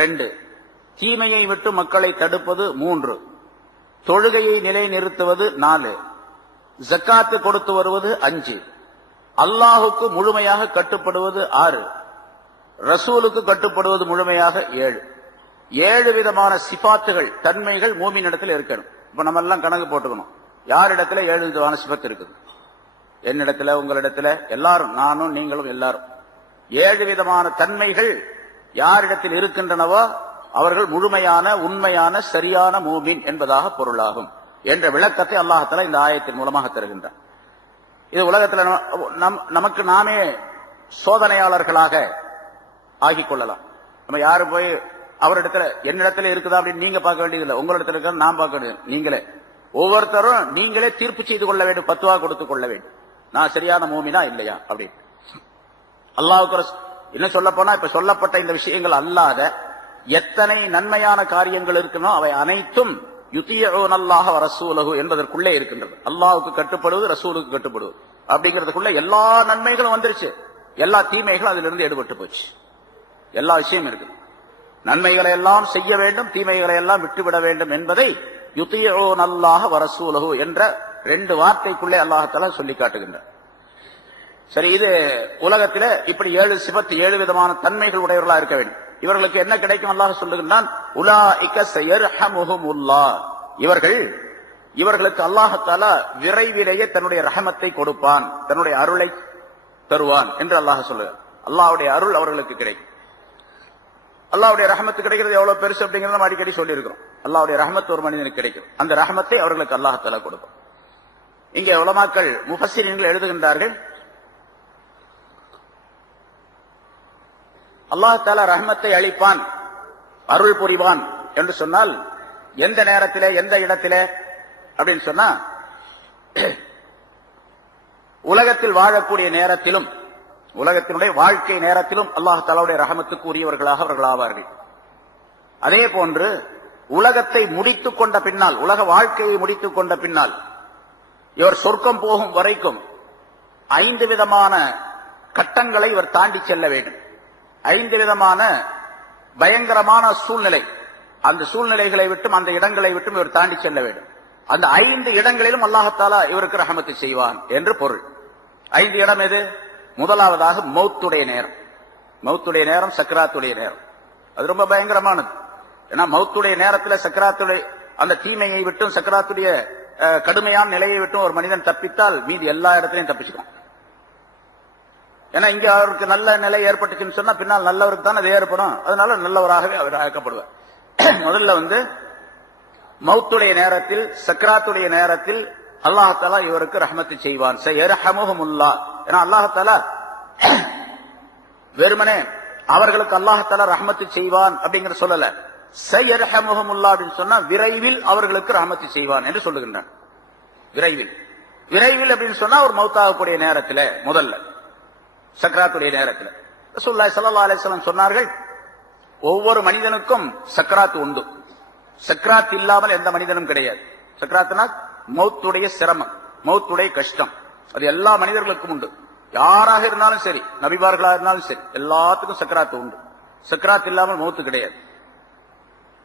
2, தீமையை விட்டு மக்களை தடுப்பது 3, தொழுகையை நிலைநிறுத்துவது 4, ஜக்காத்து கொடுத்து வருவது 5, அல்லாஹுக்கு முழுமையாக கட்டுப்படுவது 6, ரசூலுக்கு கட்டுப்படுவது முழுமையாக 7. 7 விதமான சிபாத்துகள், தன்மைகள் மூமினிடத்தில் இருக்கணும். இப்ப நம்ம எல்லாம் கணக்கு போட்டுக்கணும், யாரிடத்துல 7 விதமான சிபத்து இருக்குது. என்னிடத்துல, உங்களிடத்துல, எல்லாரும், நானும் நீங்களும் எல்லாரும் 7 விதமான தன்மைகள் யாரிடத்தில் இருக்கின்றனவோ அவர்கள் முழுமையான உண்மையான சரியான மூமின் என்பதாக பொருளாகும் என்ற விளக்கத்தை அல்லாஹ் தஆலா இந்த ஆயத்தின் மூலமாக தருகின்றார். இது உலகத்துல நமக்கு நாமே சோதனையாளர்களாக ஆகிக் கொள்ளலாம். நம்ம யாரு போய் அவரிடத்துல என்னிடத்துல இருக்குதா அப்படின்னு நீங்க பார்க்க வேண்டியதில்லை, உங்களிடத்துல இருக்க நான் பார்க்க வேண்டியது. நீங்களே ஒவ்வொருத்தரும் நீங்களே தீர்ப்பு செய்து கொள்ள வேண்டும், பத்துவா கொடுத்துக் கொள்ள வேண்டும், நான் சரியான மூமினா இல்லையா அப்படின்னு. அல்லாஹ்வுக்கு இன்னும் சொல்ல போனா இப்ப சொல்லப்பட்ட இந்த விஷயங்கள் அல்லாத எத்தனை நன்மையான காரியங்கள் இருக்குனோ அவை அனைத்தும் யுதியூனல்லாஹ வ ரசூலஹு என்பதற்குள்ளே இருக்கின்றது. அல்லாஹ்வுக்கு கட்டுப்படுவது, ரசூலுக்கு கட்டுப்படுவது அப்படிங்கிறதுக்குள்ள எல்லா நன்மைகளும் வந்துருச்சு. எல்லா தீமைகளும் அதிலிருந்து எடுபட்டு போச்சு. எல்லா விஷயம் இருக்கு. நன்மைகளை எல்லாம் செய்ய வேண்டும், தீமைகளை எல்லாம் விட்டுவிட வேண்டும் என்பதை யுதியூனல்லாஹ வ ரசூலஹு என்ற 2 வார்த்தைக்குள்ளே அல்லாஹ் தஆலா சொல்லி காட்டுகின்றார். சரி, இது உலகத்திலே இப்படி 7 சிபத் 7 விதமான தன்மைகள் உடையவர்களா இருக்க வேண்டும். இவர்களுக்கு என்ன கிடைக்கும்? அல்லாஹ் சொல்லுகின்றான், உலாஇக ஸயர்ஹமுஹுமுல்லாஹ், இவர்களுக்கு அல்லாஹ் தஆலா விரைவிலேயே தன்னுடைய ரஹமத்தை கொடுப்பான், தன்னுடைய அருளை தருவான் என்று அல்லாஹ் சொல்லுகிறார். அல்லாஹ்வுடைய அருள் அவர்களுக்கு கிடைக்கும். அல்லாஹ்வுடைய ரஹமத்து கிடைக்கிறது எவ்வளவு பெருசு அப்படிங்கறத நம்ம அடிக்கடி சொல்லி இருக்கிறோம். அல்லாஹ்வுடைய ரஹமத் ஒரு மனிதனுக்கு கிடைக்கும். அந்த ரஹமத்தை அவர்களுக்கு அல்லாஹ் தஆலா கொடுப்பான். இங்கே உலமாக்கள் முஃபஸ்ஸிரீன்கள் எழுதுகின்றார்கள், அல்லாஹ் தஆலா ரஹமத்தை அளிப்பான், அருள் புரிவான் என்று சொன்னால் எந்த நேரத்திலே, எந்த இடத்திலே அப்படின்னு சொன்னா, உலகத்தில் வாழக்கூடிய நேரத்திலும், உலகத்தினுடைய வாழ்க்கை நேரத்திலும் அல்லாஹ் தஆலாவுடைய ரஹமத்துக்கு உரியவர்களாக அவர்கள் ஆவார்கள். அதே போன்று உலகத்தை முடித்துக் கொண்ட பின்னால், உலக வாழ்க்கையை முடித்துக் கொண்ட பின்னால் இவர் சொர்க்கம் போகும் வரைக்கும் 5 விதமான கட்டங்களை இவர் தாண்டி செல்ல வேண்டும். 5 விதமான பயங்கரமான சூழ்நிலை, அந்த சூழ்நிலைகளை விட்டும் அந்த இடங்களை விட்டும் இவர் தாண்டி செல்ல வேண்டும். அந்த 5 இடங்களிலும் அல்லாஹ் தஆலா இவருக்கு ரஹமத்து செய்வான் என்று பொருள். 5 இடம் எது? முதலாவதாக மௌத்துடைய நேரம். மௌத்துடைய நேரம் சக்கராத்துடைய நேரம். அது ரொம்ப பயங்கரமானது. ஏன்னா மௌத்துடைய நேரத்தில் சக்கராத்துடைய அந்த தீமையை விட்டும், சக்கராத்துடைய கடுமையான நிலையை விட்டும் ஒரு மனிதன் தப்பித்தால் மீதி எல்லா இடத்திலையும் தப்பிச்சுக்கலாம். ஏன்னா இங்க அவருக்கு நல்ல நிலை ஏற்பட்டுச்சுன்னு சொன்னா பின்னால் நல்லவருக்கு தான் அது ஏற்படும். அதனால நல்லவராகவே அவர் ஆக்கப்படுவார். முதல்ல மௌத்துடைய நேரத்தில், சக்கராத்துடைய நேரத்தில் அல்லாஹ் தஆலா இவருக்கு ரஹமத்து செய்வான். ஸயர்ஹமுஹுமுல்லாஹ். ஏன்னா அல்லாஹ் தஆலா வெறுமனே அவர்களுக்கு அல்லாஹ் தஆலா ரஹமத்து செய்வான் அப்படிங்கிற சொல்லல. ஸயர்ஹமுஹுமுல்லாஹ் அப்படின்னு சொன்னா விரைவில் அவர்களுக்கு ரஹமத்து செய்வான் என்று சொல்லுகின்றான். விரைவில் அப்படின்னு சொன்னா ஒரு மௌத்தாகக்கூடிய நேரத்தில், முதல்ல சக்கராத்துடைய நேரத்தில். ரசூலுல்லாஹி ஸல்லல்லாஹு அலைஹி வஸல்லம் சொன்னார்கள், ஒவ்வொரு மனிதனுக்கும் சக்கராத் உண்டு. சக்கராத் இல்லாமல் எந்த மனிதனும் கிடையாது. சக்கராத்னா மௌத்துடைய சிரமம், மௌத்துடைய கஷ்டம். அது எல்லா மனிதர்களுக்கும் உண்டு. யாராக இருந்தாலும் சரி, நபிமார்களாக இருந்தாலும் சரி, எல்லாத்துக்கும் சக்கராத் உண்டு. சக்கராத் இல்லாமல் மௌத்து கிடையாது.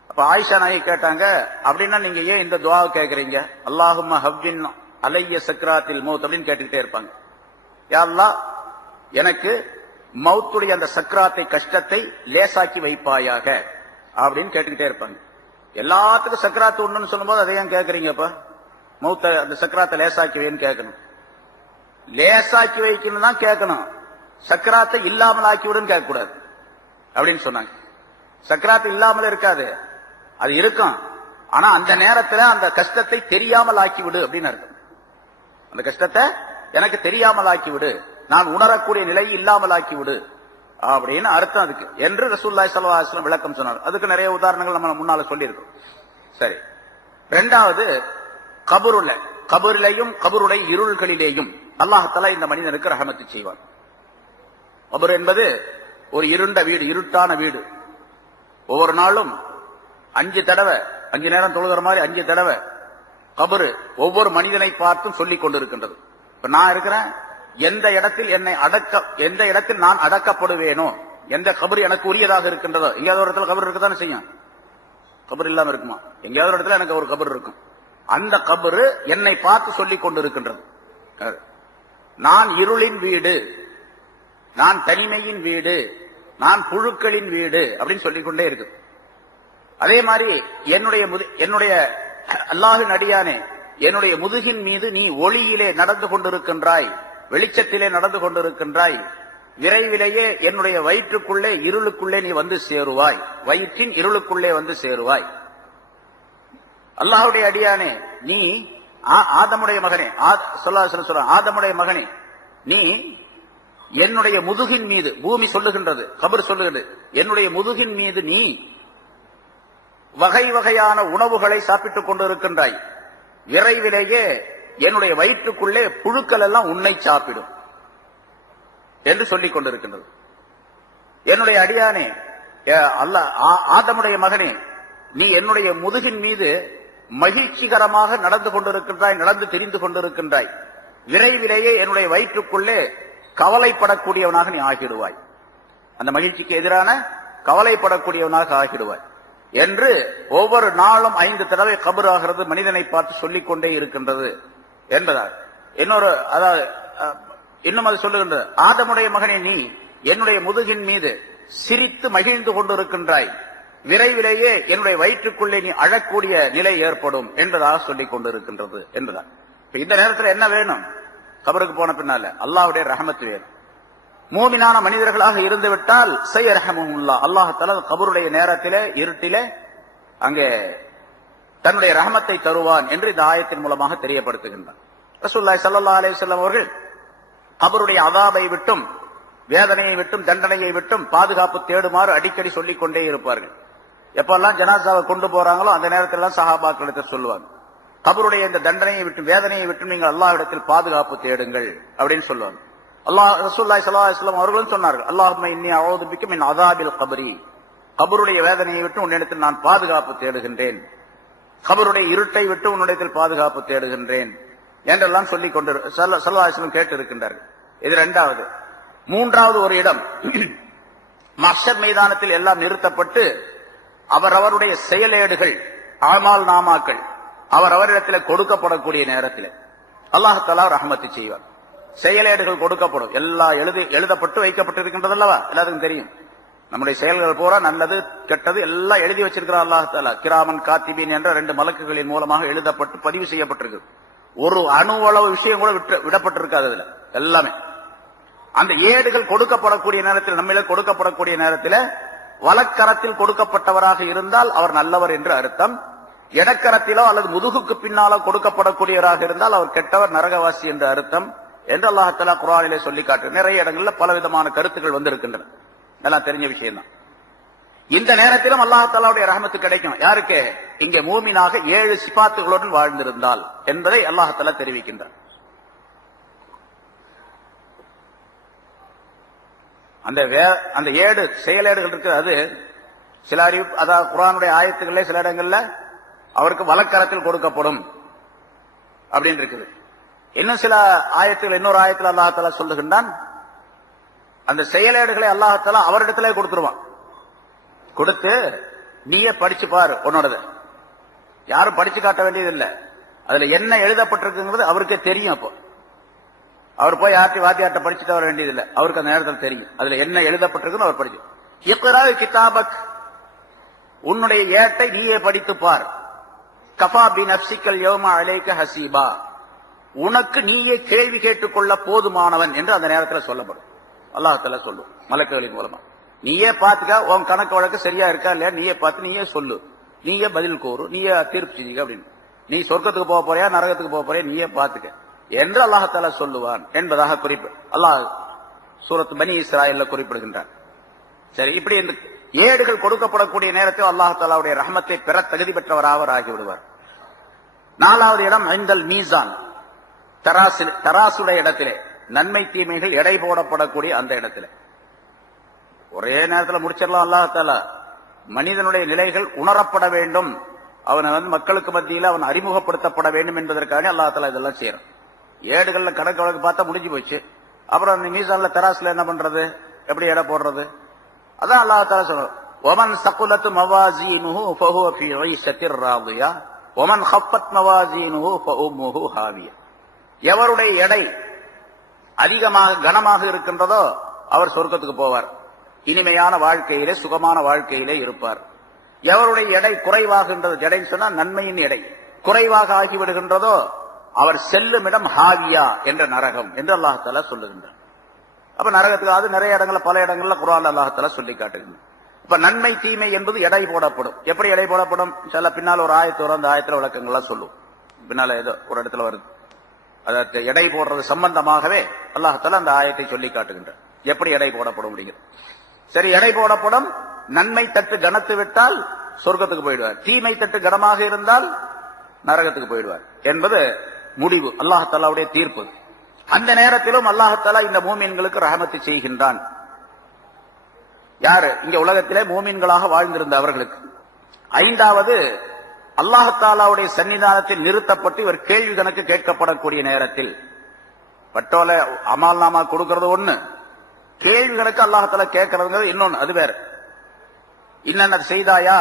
அப்ப ஆயிஷா நாயகி கேட்டாங்க, அப்படின்னா நீங்க ஏன் இந்த துஆவை கேட்கறீங்க? அல்லாஹும்ம ஹவ்வின் அலைய சக்கராத்தில் மௌத் அப்படின்னு கேட்டுக்கிட்டே இருப்பாங்க. யா அல்லாஹ், எனக்கு மௌத்துடைய அந்த சக்கராத்தை, கஷ்டத்தை லேசாக்கி வைப்பாயாக அப்படின்னு கேட்டுக்கிட்டே இருப்பாங்க. எல்லாத்துக்கும் சக்கராத்து உண்டுன்னு சொல்லும்போது அதை ஏன் கேட்கறீங்கப்ப? மௌத்த அந்த சக்கராத்தை லேசாக்கி வைன்னு கேட்கணும். லேசாக்கி வைக்கணும் தான் கேட்கணும். சக்கராத்தை இல்லாமல் ஆக்கி விடுன்னு கேட்கக்கூடாது அப்படின்னு சொன்னாங்க. சக்கராத்து இல்லாமல் இருக்காது, அது இருக்கும். ஆனா அந்த நேரத்துல அந்த கஷ்டத்தை தெரியாமல் ஆக்கிவிடு அப்படின்னு அர்த்தம். அந்த கஷ்டத்தை எனக்கு தெரியாமல் ஆக்கிவிடு, நான் உணரக்கூடிய நிலையை இல்லாமல் ஆக்கிவிடு அப்படின்னு அர்த்தம் அதுக்கு என்று ரசூலுல்லாஹி ஸல்லல்லாஹு அலைஹி வஸல்லம் விளக்கம் சொன்னார். அதுக்கு நிறைய உதாரணங்கள் நம்ம முன்னால சொல்லி இருக்கோம். சரி, 2வது கபரிலேயும் கபருடைய இருள்களிலேயும் அல்லாஹ் தஆலா இந்த மனிதனுக்கு ரஹமத்து செய்வான். கபர் என்பது ஒரு இருண்ட வீடு, இருட்டான வீடு. ஒவ்வொரு நாளும் 5 தடவை, 5 நேரம் தொழுகிற மாதிரி 5 தடவை கபரு ஒவ்வொரு மனிதனை பார்த்தும் சொல்லிக் கொண்டிருக்கின்றது. இப்ப நான் இருக்கிறேன், எந்த இடத்தில் நான் அடக்கப்படுவேனோ, எந்த கபர் எனக்கு உரியதாக இருக்கின்றதோ, எங்கேயாவது ஒரு இடத்துல கபர் இருக்குதானே செய்யும்? கபர் இல்லாம இருக்குமா? எங்கேயாவது ஒரு இடத்துல எனக்கு ஒரு கபர் இருக்கும். அந்த கபரு என்னை பார்த்து சொல்லிக் கொண்டிருக்கின்றது. நான் இருளின் வீடு, நான் தனிமையின் வீடு, நான் புழுக்களின் வீடு அப்படின்னு சொல்லிக்கொண்டே இருக்கு. அதே மாதிரி என்னுடைய அல்லாஹ்வின் அடியானே, என்னுடைய முதுகின் மீது நீ ஒளியிலே நடந்து கொண்டிருக்கின்றாய், வெளிச்சத்திலே நடந்து கொண்டிருக்கின்றாய், விரைவிலேயே என்னுடைய வயிற்றுக்குள்ளே இருளுக்குள்ளே நீ வந்து சேருவாய், வயிற்றின் இருளுக்குள்ளே வந்து சேருவாய். அல்லாஹ்வுடைய அடியானே, நீ ஆதமுடைய மகனே, ஆதமுடைய மகனே, நீ என்னுடைய முதுகின் மீது, பூமி சொல்லுகின்றது, கபர் சொல்லுகிறது, என்னுடைய முதுகின் மீது நீ வகை வகையான உணவுகளை சாப்பிட்டுக் கொண்டிருக்கின்றாய், விரைவிலேயே என்னுடைய வயிற்றுக்குள்ளே புழுக்கள் எல்லாம் உன்னை சாப்பிடும். என்று சொல்லிக் கொண்டிருக்கின்றது. என்னுடைய அடியானே, அல்லாஹ் ஆதமுடைய மகனே, நீ என்னுடைய முதுகின் மீது மகிழ்ச்சிகரமாக நடந்து கொண்டிருக்கின்றாய், நடந்து தெரிந்து கொண்டிருக்கின்றாய். விரைவிலேயே என்னுடைய வயிற்றுக்குள்ளே கவலைப்படக்கூடியவனாக நீ ஆகிடுவாய். அந்த மகிழ்ச்சிக்கு எதிரான கவலைப்படக்கூடியவனாக ஆகிடுவாய் என்று ஒவ்வொரு நாளும் 5 தடவை கபர் ஆகிறது மனிதனை பார்த்து சொல்லிக் கொண்டே இருக்கின்றது என்பதால் இன்னொரு, அதாவது இன்னும் அது சொல்லுகின்றது, ஆதமுடைய மகனே, நீ என்னுடைய முதுகின் மீது சிரித்து மகிழ்ந்து கொண்டிருக்கின்றாய். விரைவிலேயே என்னுடைய வயிற்றுக்குள்ளே நீ அழக்கூடிய நிலை ஏற்படும் என்பதாக சொல்லிக் கொண்டிருக்கின்றது என்பதால் இந்த நேரத்தில் என்ன வேணும்? கபருக்கு போன பின்னால அல்லாஹ்வுடைய ரஹமத் வேணும். மூமினான மனிதர்களாக இருந்துவிட்டால் ஸயர்ஹமுல்லாஹ், அல்லாஹ் தஆலா கபருடைய நேரத்திலே, இருட்டிலே அங்கே தன்னுடைய ரஹமத்தை தருவான் என்று இந்த ஆயத்தின் மூலமாக தெரியப்படுத்துகின்றார். ரசூலுல்லாஹி ஸல்லல்லாஹு அலைஹி வஸல்லம் அவர்கள் கபருடைய அதாபை விட்டும், வேதனையை விட்டும், தண்டனையை விட்டும் பாதுகாப்பு தேடுமாறு அடிக்கடி சொல்லிக் கொண்டே இருப்பார்கள். எப்பெல்லாம் ஜனாசாவை கொண்டு போறாங்களோ அந்த நேரத்தில் சஹாபாக்களிடத்தில் சொல்லுவாங்க, கபருடைய இந்த தண்டனையை விட்டு, வேதனையை விட்டு நீங்கள் அல்லாஹ்விடத்தில் பாதுகாப்பு தேடுங்கள் அப்படின்னு சொல்லுவாங்க. ரசூலுல்லாஹி ஸல்லல்லாஹு அலைஹி வஸல்லம் அவர்களும் சொன்னார்கள், அல்லாஹும்ம இன்னி அஊது பிக்க மின் அஸாபில் கப்ரி, கபருடைய வேதனையை விட்டு உன்னிடத்தில் நான் பாதுகாப்பு தேடுகின்றேன், கபருடைய இருட்டை விட்டு உன்னிடத்தில் பாதுகாப்பு தேடுகின்றேன் என்றெல்லாம் சொல்லிக் கொண்டு ஸல்லல்லாஹு அலைஹி வஸல்லம் கேட்டு இருக்கின்றார்கள். இது இரண்டாவது. மூன்றாவது ஒரு இடம், மஹ்ஷர் மைதானத்தில் எல்லாம் நிறுத்தப்பட்டு அவரவருடைய செயலேடுகள், அமால் நாமாக்கள் அவரவரிடத்தில் கொடுக்கப்படக்கூடிய நேரத்தில் அல்லாஹ் தஆலா ரஹமத்து செய்வார். செயலேடுகள் கொடுக்கப்படும், எல்லாம் எழுதப்பட்டு வைக்கப்பட்டிருக்கின்றது அல்லவா, எல்லாத்துக்கும் தெரியும். நம்முடைய செயல்கள் பூரா நல்லது கெட்டது எல்லாம் எழுதி வச்சிருக்கிறார் அல்லாஹ் தஆலா. கிராமன் காத்திபீன் என்ற 2 மலக்குகளின் மூலமாக எழுதப்பட்டு பதிவு செய்யப்பட்டிருக்கு. ஒரு அணுவளவு விஷயம் கூட விடப்பட்டிருக்காது அதுல எல்லாமே. அந்த ஏடுகள் கொடுக்கப்படக்கூடிய நேரத்தில், நம்மள கொடுக்கப்படக்கூடிய நேரத்தில் வலக்கரத்தில் கொடுக்கப்பட்டவராக இருந்தால் அவர் நல்லவர் என்று அர்த்தம். இடக்கரத்திலோ அல்லது முதுகுக்கு பின்னாலோ கொடுக்கப்படக்கூடியவராக இருந்தால் அவர் கெட்டவர், நரகவாசி என்று அர்த்தம் என்று அல்லாஹ் தஆலா குர்ஆனிலே சொல்லி காட்டு. நிறைய இடங்கள்ல பல விதமான கருத்துக்கள் வந்திருக்கின்றன, நல்லா தெரிஞ்ச விஷயம் தான். இந்த நேரத்திலும் அல்லாஹ் தஆலாவுடைய ரஹமத்து கிடைக்கும். யாருக்கு? இங்கே மூமினாக 7 சிபாத்துகளுடன் வாழ்ந்திருந்தால் என்பதை அல்லாஹ் தஆலா தெரிவிக்கின்றார். அந்த 7 செயலேடுகள் இருக்கு. அது சில அறிவிப்பு, அதாவது குர்ஆனுடைய ஆயத்துக்களே சில இடங்கள்ல அவருக்கு வலக்கரத்தில் கொடுக்கப்படும் அப்படின்னு இருக்குது. இன்னும் சில ஆயத்துகள், இன்னொரு ஆயத்தில் அல்லாஹ் தஆலா சொல்லுகின்றான், அந்த செயலேடுகளை அல்லாஹ் தஆலா அவரிடத்திலே கொடுத்துருவான். கொடுத்து நீயே படிச்சு பாரு உன்னோடது, யாரும் படிச்சு காட்ட வேண்டியதில்லை. அதுல என்ன எழுதப்பட்டிருக்குங்கிறது அவருக்கே தெரியும். அப்போ அவர் போய் வாத்தியார்ட்ட படிச்சுட்டு வர வேண்டியதில்லை, அவருக்கு அந்த நேரத்தில் தெரியும் அதுல என்ன எழுதப்பட்டிருக்குன்னு அவர் படிச்சு. இக்ரா கிதாபக், உன்னுடைய ஏட்டை நீயே படித்து பார். கஃபா பி நஃப்ஸிகல் யௌம அலைக ஹஸீபா, உனக்கு நீயே கேள்வி கேட்டுக்கொள்ள போதுமானவன் என்று அந்த நேரத்தில் சொல்லப்படும். அல்லாஹ் தஆலா சொல்லும் மலக்குகளின் மூலமா, நீயே பார்த்துக்க, உன் கணக்கு வழக்கு சரியா இருக்கா இல்லையா நீயே பார்த்து நீயே சொல்லு, நீயே பதில் கூறு, நீயே தீர்ப்பு செய்யுங்க அப்படின்னு. நீ சொர்க்கத்துக்கு போக போறியா நரகத்துக்கு போக போறியா நீயே பார்த்துக்க என்று அல்லாஹ் தஆலா சொல்லுவான் என்பதாக அல்லாஹ் சூரத் பனி இஸ்ராயல்ல குறிப்பிடுகின்றார். சரி, இப்படி இந்த ஏடுகள் கொடுக்கப்படக்கூடிய நேரத்தில் அல்லாஹ் தஆலாவுடைய ரஹமத்தை பெற தகுதி பெற்றவராக ஆகிவிடுவார். 4வது இடம் இந்தல் மீசான், தராசுடைய இடத்திலே, நன்மை தீமைகள் எடை போடப்படக்கூடிய அந்த இடத்திலே. ஒரே நேரத்தில் முடிச்சிடலாம். அல்லாஹ் தஆலா மனிதனுடைய நிலைகள் உணரப்பட வேண்டும், அவன் மக்களுக்கு மத்தியில் அவன் அறிமுகப்படுத்தப்பட வேண்டும் என்பதற்காக அல்லாஹ் தஆலா இதெல்லாம் செய்யறான். ஏடுகள்ல கணக்கு வழக்கு பார்த்தா முடிஞ்சு போச்சு. அப்புறம் அந்த மீசான்ல தராசுல என்ன பண்றது, எப்படி எடை போடுறது? அதான் அல்லாஹ் தஆலா சொல்றான், வமன் ஸகுலத் மவாஸீனுஹு ஃபஹுவ ஃபீ ஈஷத்திர் ராதியா வமன் ஹஃபத் மவாஸீனுஹு ஃபஉம்முஹு ஹாவியா. எவருடைய எடை அதிகமாக கனமாக இருக்கின்றதோ அவர் சொர்க்கத்துக்கு போவார், இனிமையான வாழ்க்கையிலே சுகமான வாழ்க்கையிலே இருப்பார். எவருடைய எடை குறைவாகின்றது, எடைன்னு சொன்னா நன்மையின் எடை குறைவாக ஆகிவிடுகின்றதோ அவர் செல்லும் இடம் ஹாவியா என்ற நரகம் என்று அல்லாஹ் தஆலா சொல்லுகின்றார். அப்ப நரகத்துக்கு அது நிறைய இடங்கள்ல, பல இடங்கள்ல குர்ஆன்ல அல்லாஹ் தஆலா சொல்லி காட்டுகின்றார். இப்ப நன்மை தீமை என்பது எடை போடப்படும். எப்படி எடை போடப்படும்? சில பின்னால் ஒரு ஆயத்து வரும், அந்த ஆயத்துல விளக்கங்கள்லாம் சொல்லும். பின்னால ஏதோ ஒரு இடத்துல வருது, அதற்கு எடை போடுறது சம்பந்தமாகவே அல்லாஹ் தஆலா அந்த ஆயத்தை சொல்லி காட்டுகின்றார், எப்படி எடை போடப்படும் அப்படிங்கிறது. சரி, எடை போடப்படும். நன்மை தட்டு கனத்து விட்டால் சொர்க்கத்துக்கு போயிடுவார், தீமை தட்டு கனமாக இருந்தால் நரகத்துக்கு போயிடுவார் என்பது முடிவு, அல்லாஹ் தஆலாவுடைய தீர்ப்பு. அந்த நேரத்திலும் அல்லாஹ்தஆலா இந்த மூமின்களுக்கு ரஹமத்து செய்கின்றான். யாரு? இங்க உலகத்திலே மூமின்களாக வாழ்ந்திருந்த அவர்களுக்கு. ஐந்தாவது, அல்லாஹ்தஆலாவுடைய சன்னிதானத்தில் நிறுத்தப்பட்டு இவர் கேள்வி கணக்கு கேட்கப்படக்கூடிய நேரத்தில், பட்டோல அமால் நாமா கொடுக்கிறது ஒண்ணு, கேள்வி கணக்கு அல்லாஹ்தஆலா கேட்கறதுங்கிறது இன்னொன்னு, அது வேற. இன்னென்ன செய்தாயா,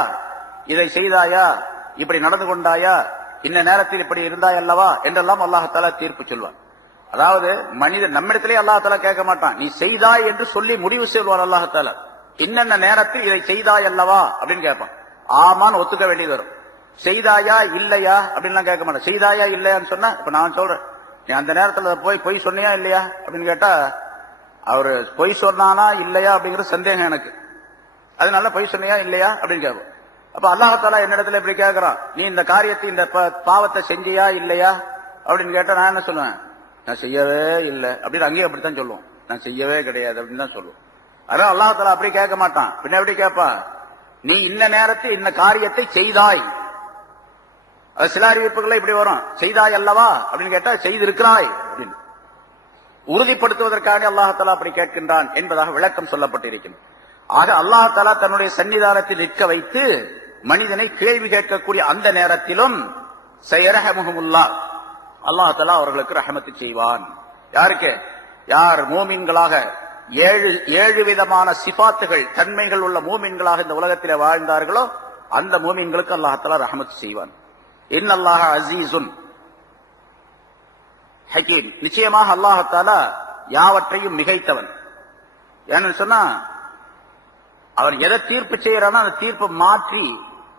இதை செய்தாயா, இப்படி நடந்து கொண்டாயா, இந்த நேரத்தில் இப்படி இருந்தாய் அல்லவா என்றெல்லாம் அல்லாஹ்தஆலா தீர்ப்பு சொல்வார். அதாவது மனிதன் நம்மிடத்திலே அல்லாஹ்தஆலா கேட்க மாட்டான், நீ செய்தாய் என்று சொல்லி முடிவு செய்வார் அல்லாஹ்தஆலா. இன்னென்ன நேரத்தில் இதை செய்தாய் அல்லவா அப்படின்னு கேட்பான். ஆமான்னு ஒத்துக்க வேண்டியது வரும். செய்தாயா இல்லையா அப்படின்லாம் கேட்க மாட்டேன். செய்தாயா இல்லையான்னு சொன்னா, இப்ப நான் சொல்றேன், நீ அந்த நேரத்துல போய் பொய் சொன்னியா இல்லையா அப்படின்னு கேட்டா, அவரு பொய் சொன்னானா இல்லையா அப்படிங்கிற சந்தேகம் எனக்கு. அதனால பொய் சொன்னியா இல்லையா அப்படின்னு கேட்போம். அப்ப அல்லாஹ்தஆலா என்னிடத்துல இப்படி கேட்கிறான், நீ இந்த காரியத்தை இந்த பாவத்தை செஞ்சியா இல்லையா அப்படின்னு கேட்டா நான் என்ன சொல்லுவேன்? நான் செய்யவே இல்லை அப்படின்னு அங்கேயும் அப்படித்தான் சொல்லுவோம். நான் செய்யவே கிடையாது அப்படின்னு தான் சொல்லுவோம். அதனால அல்லாஹ்தஆலா அப்படி கேட்க மாட்டான். பின்ன எப்படி கேட்பான்? நீ இந்த நேரத்தில் இந்த காரியத்தை செய்தாய். அது சில அறிவிப்புகள் இப்படி வரும், செய்தாய் அல்லவா அப்படின்னு கேட்டா செய்திருக்கிறாய் அப்படின்னு உறுதிப்படுத்துவதற்காக அல்லாஹ்தஆலா அப்படி கேட்கின்றான் என்பதாக விளக்கம் சொல்லப்பட்டிருக்கிறது. ஆக அல்லாஹ்தஆலா தன்னுடைய சன்னிதானத்தில் நிற்க வைத்து மனிதனை கேள்வி கேட்கக்கூடிய அந்த நேரத்திலும் சயரஹமுஹுல்லாஹ், அல்லாஹ்தஆலா அவர்களுக்கு ரஹமத்து செய்வான். யாருக்கு? யார் மூமின்களாக ஏழு விதமான சிபாத்துகள், தன்மைகள் உள்ள மூமின்களாக இந்த உலகத்திலே வாழ்ந்தார்களோ அந்த மூமின்களுக்கு அல்லாஹ்தஆலா ரஹமத்து செய்வான். இன்னல்லாஹ அஸீஸுன் ஹகீம், நிச்சயமாக அல்லாஹ்தஆலா யாவற்றையும் மிகைத்தவன். ஏன்னு சொன்னா, அவன் எதை தீர்ப்பு செய்யறானோ அந்த தீர்ப்பை மாற்றி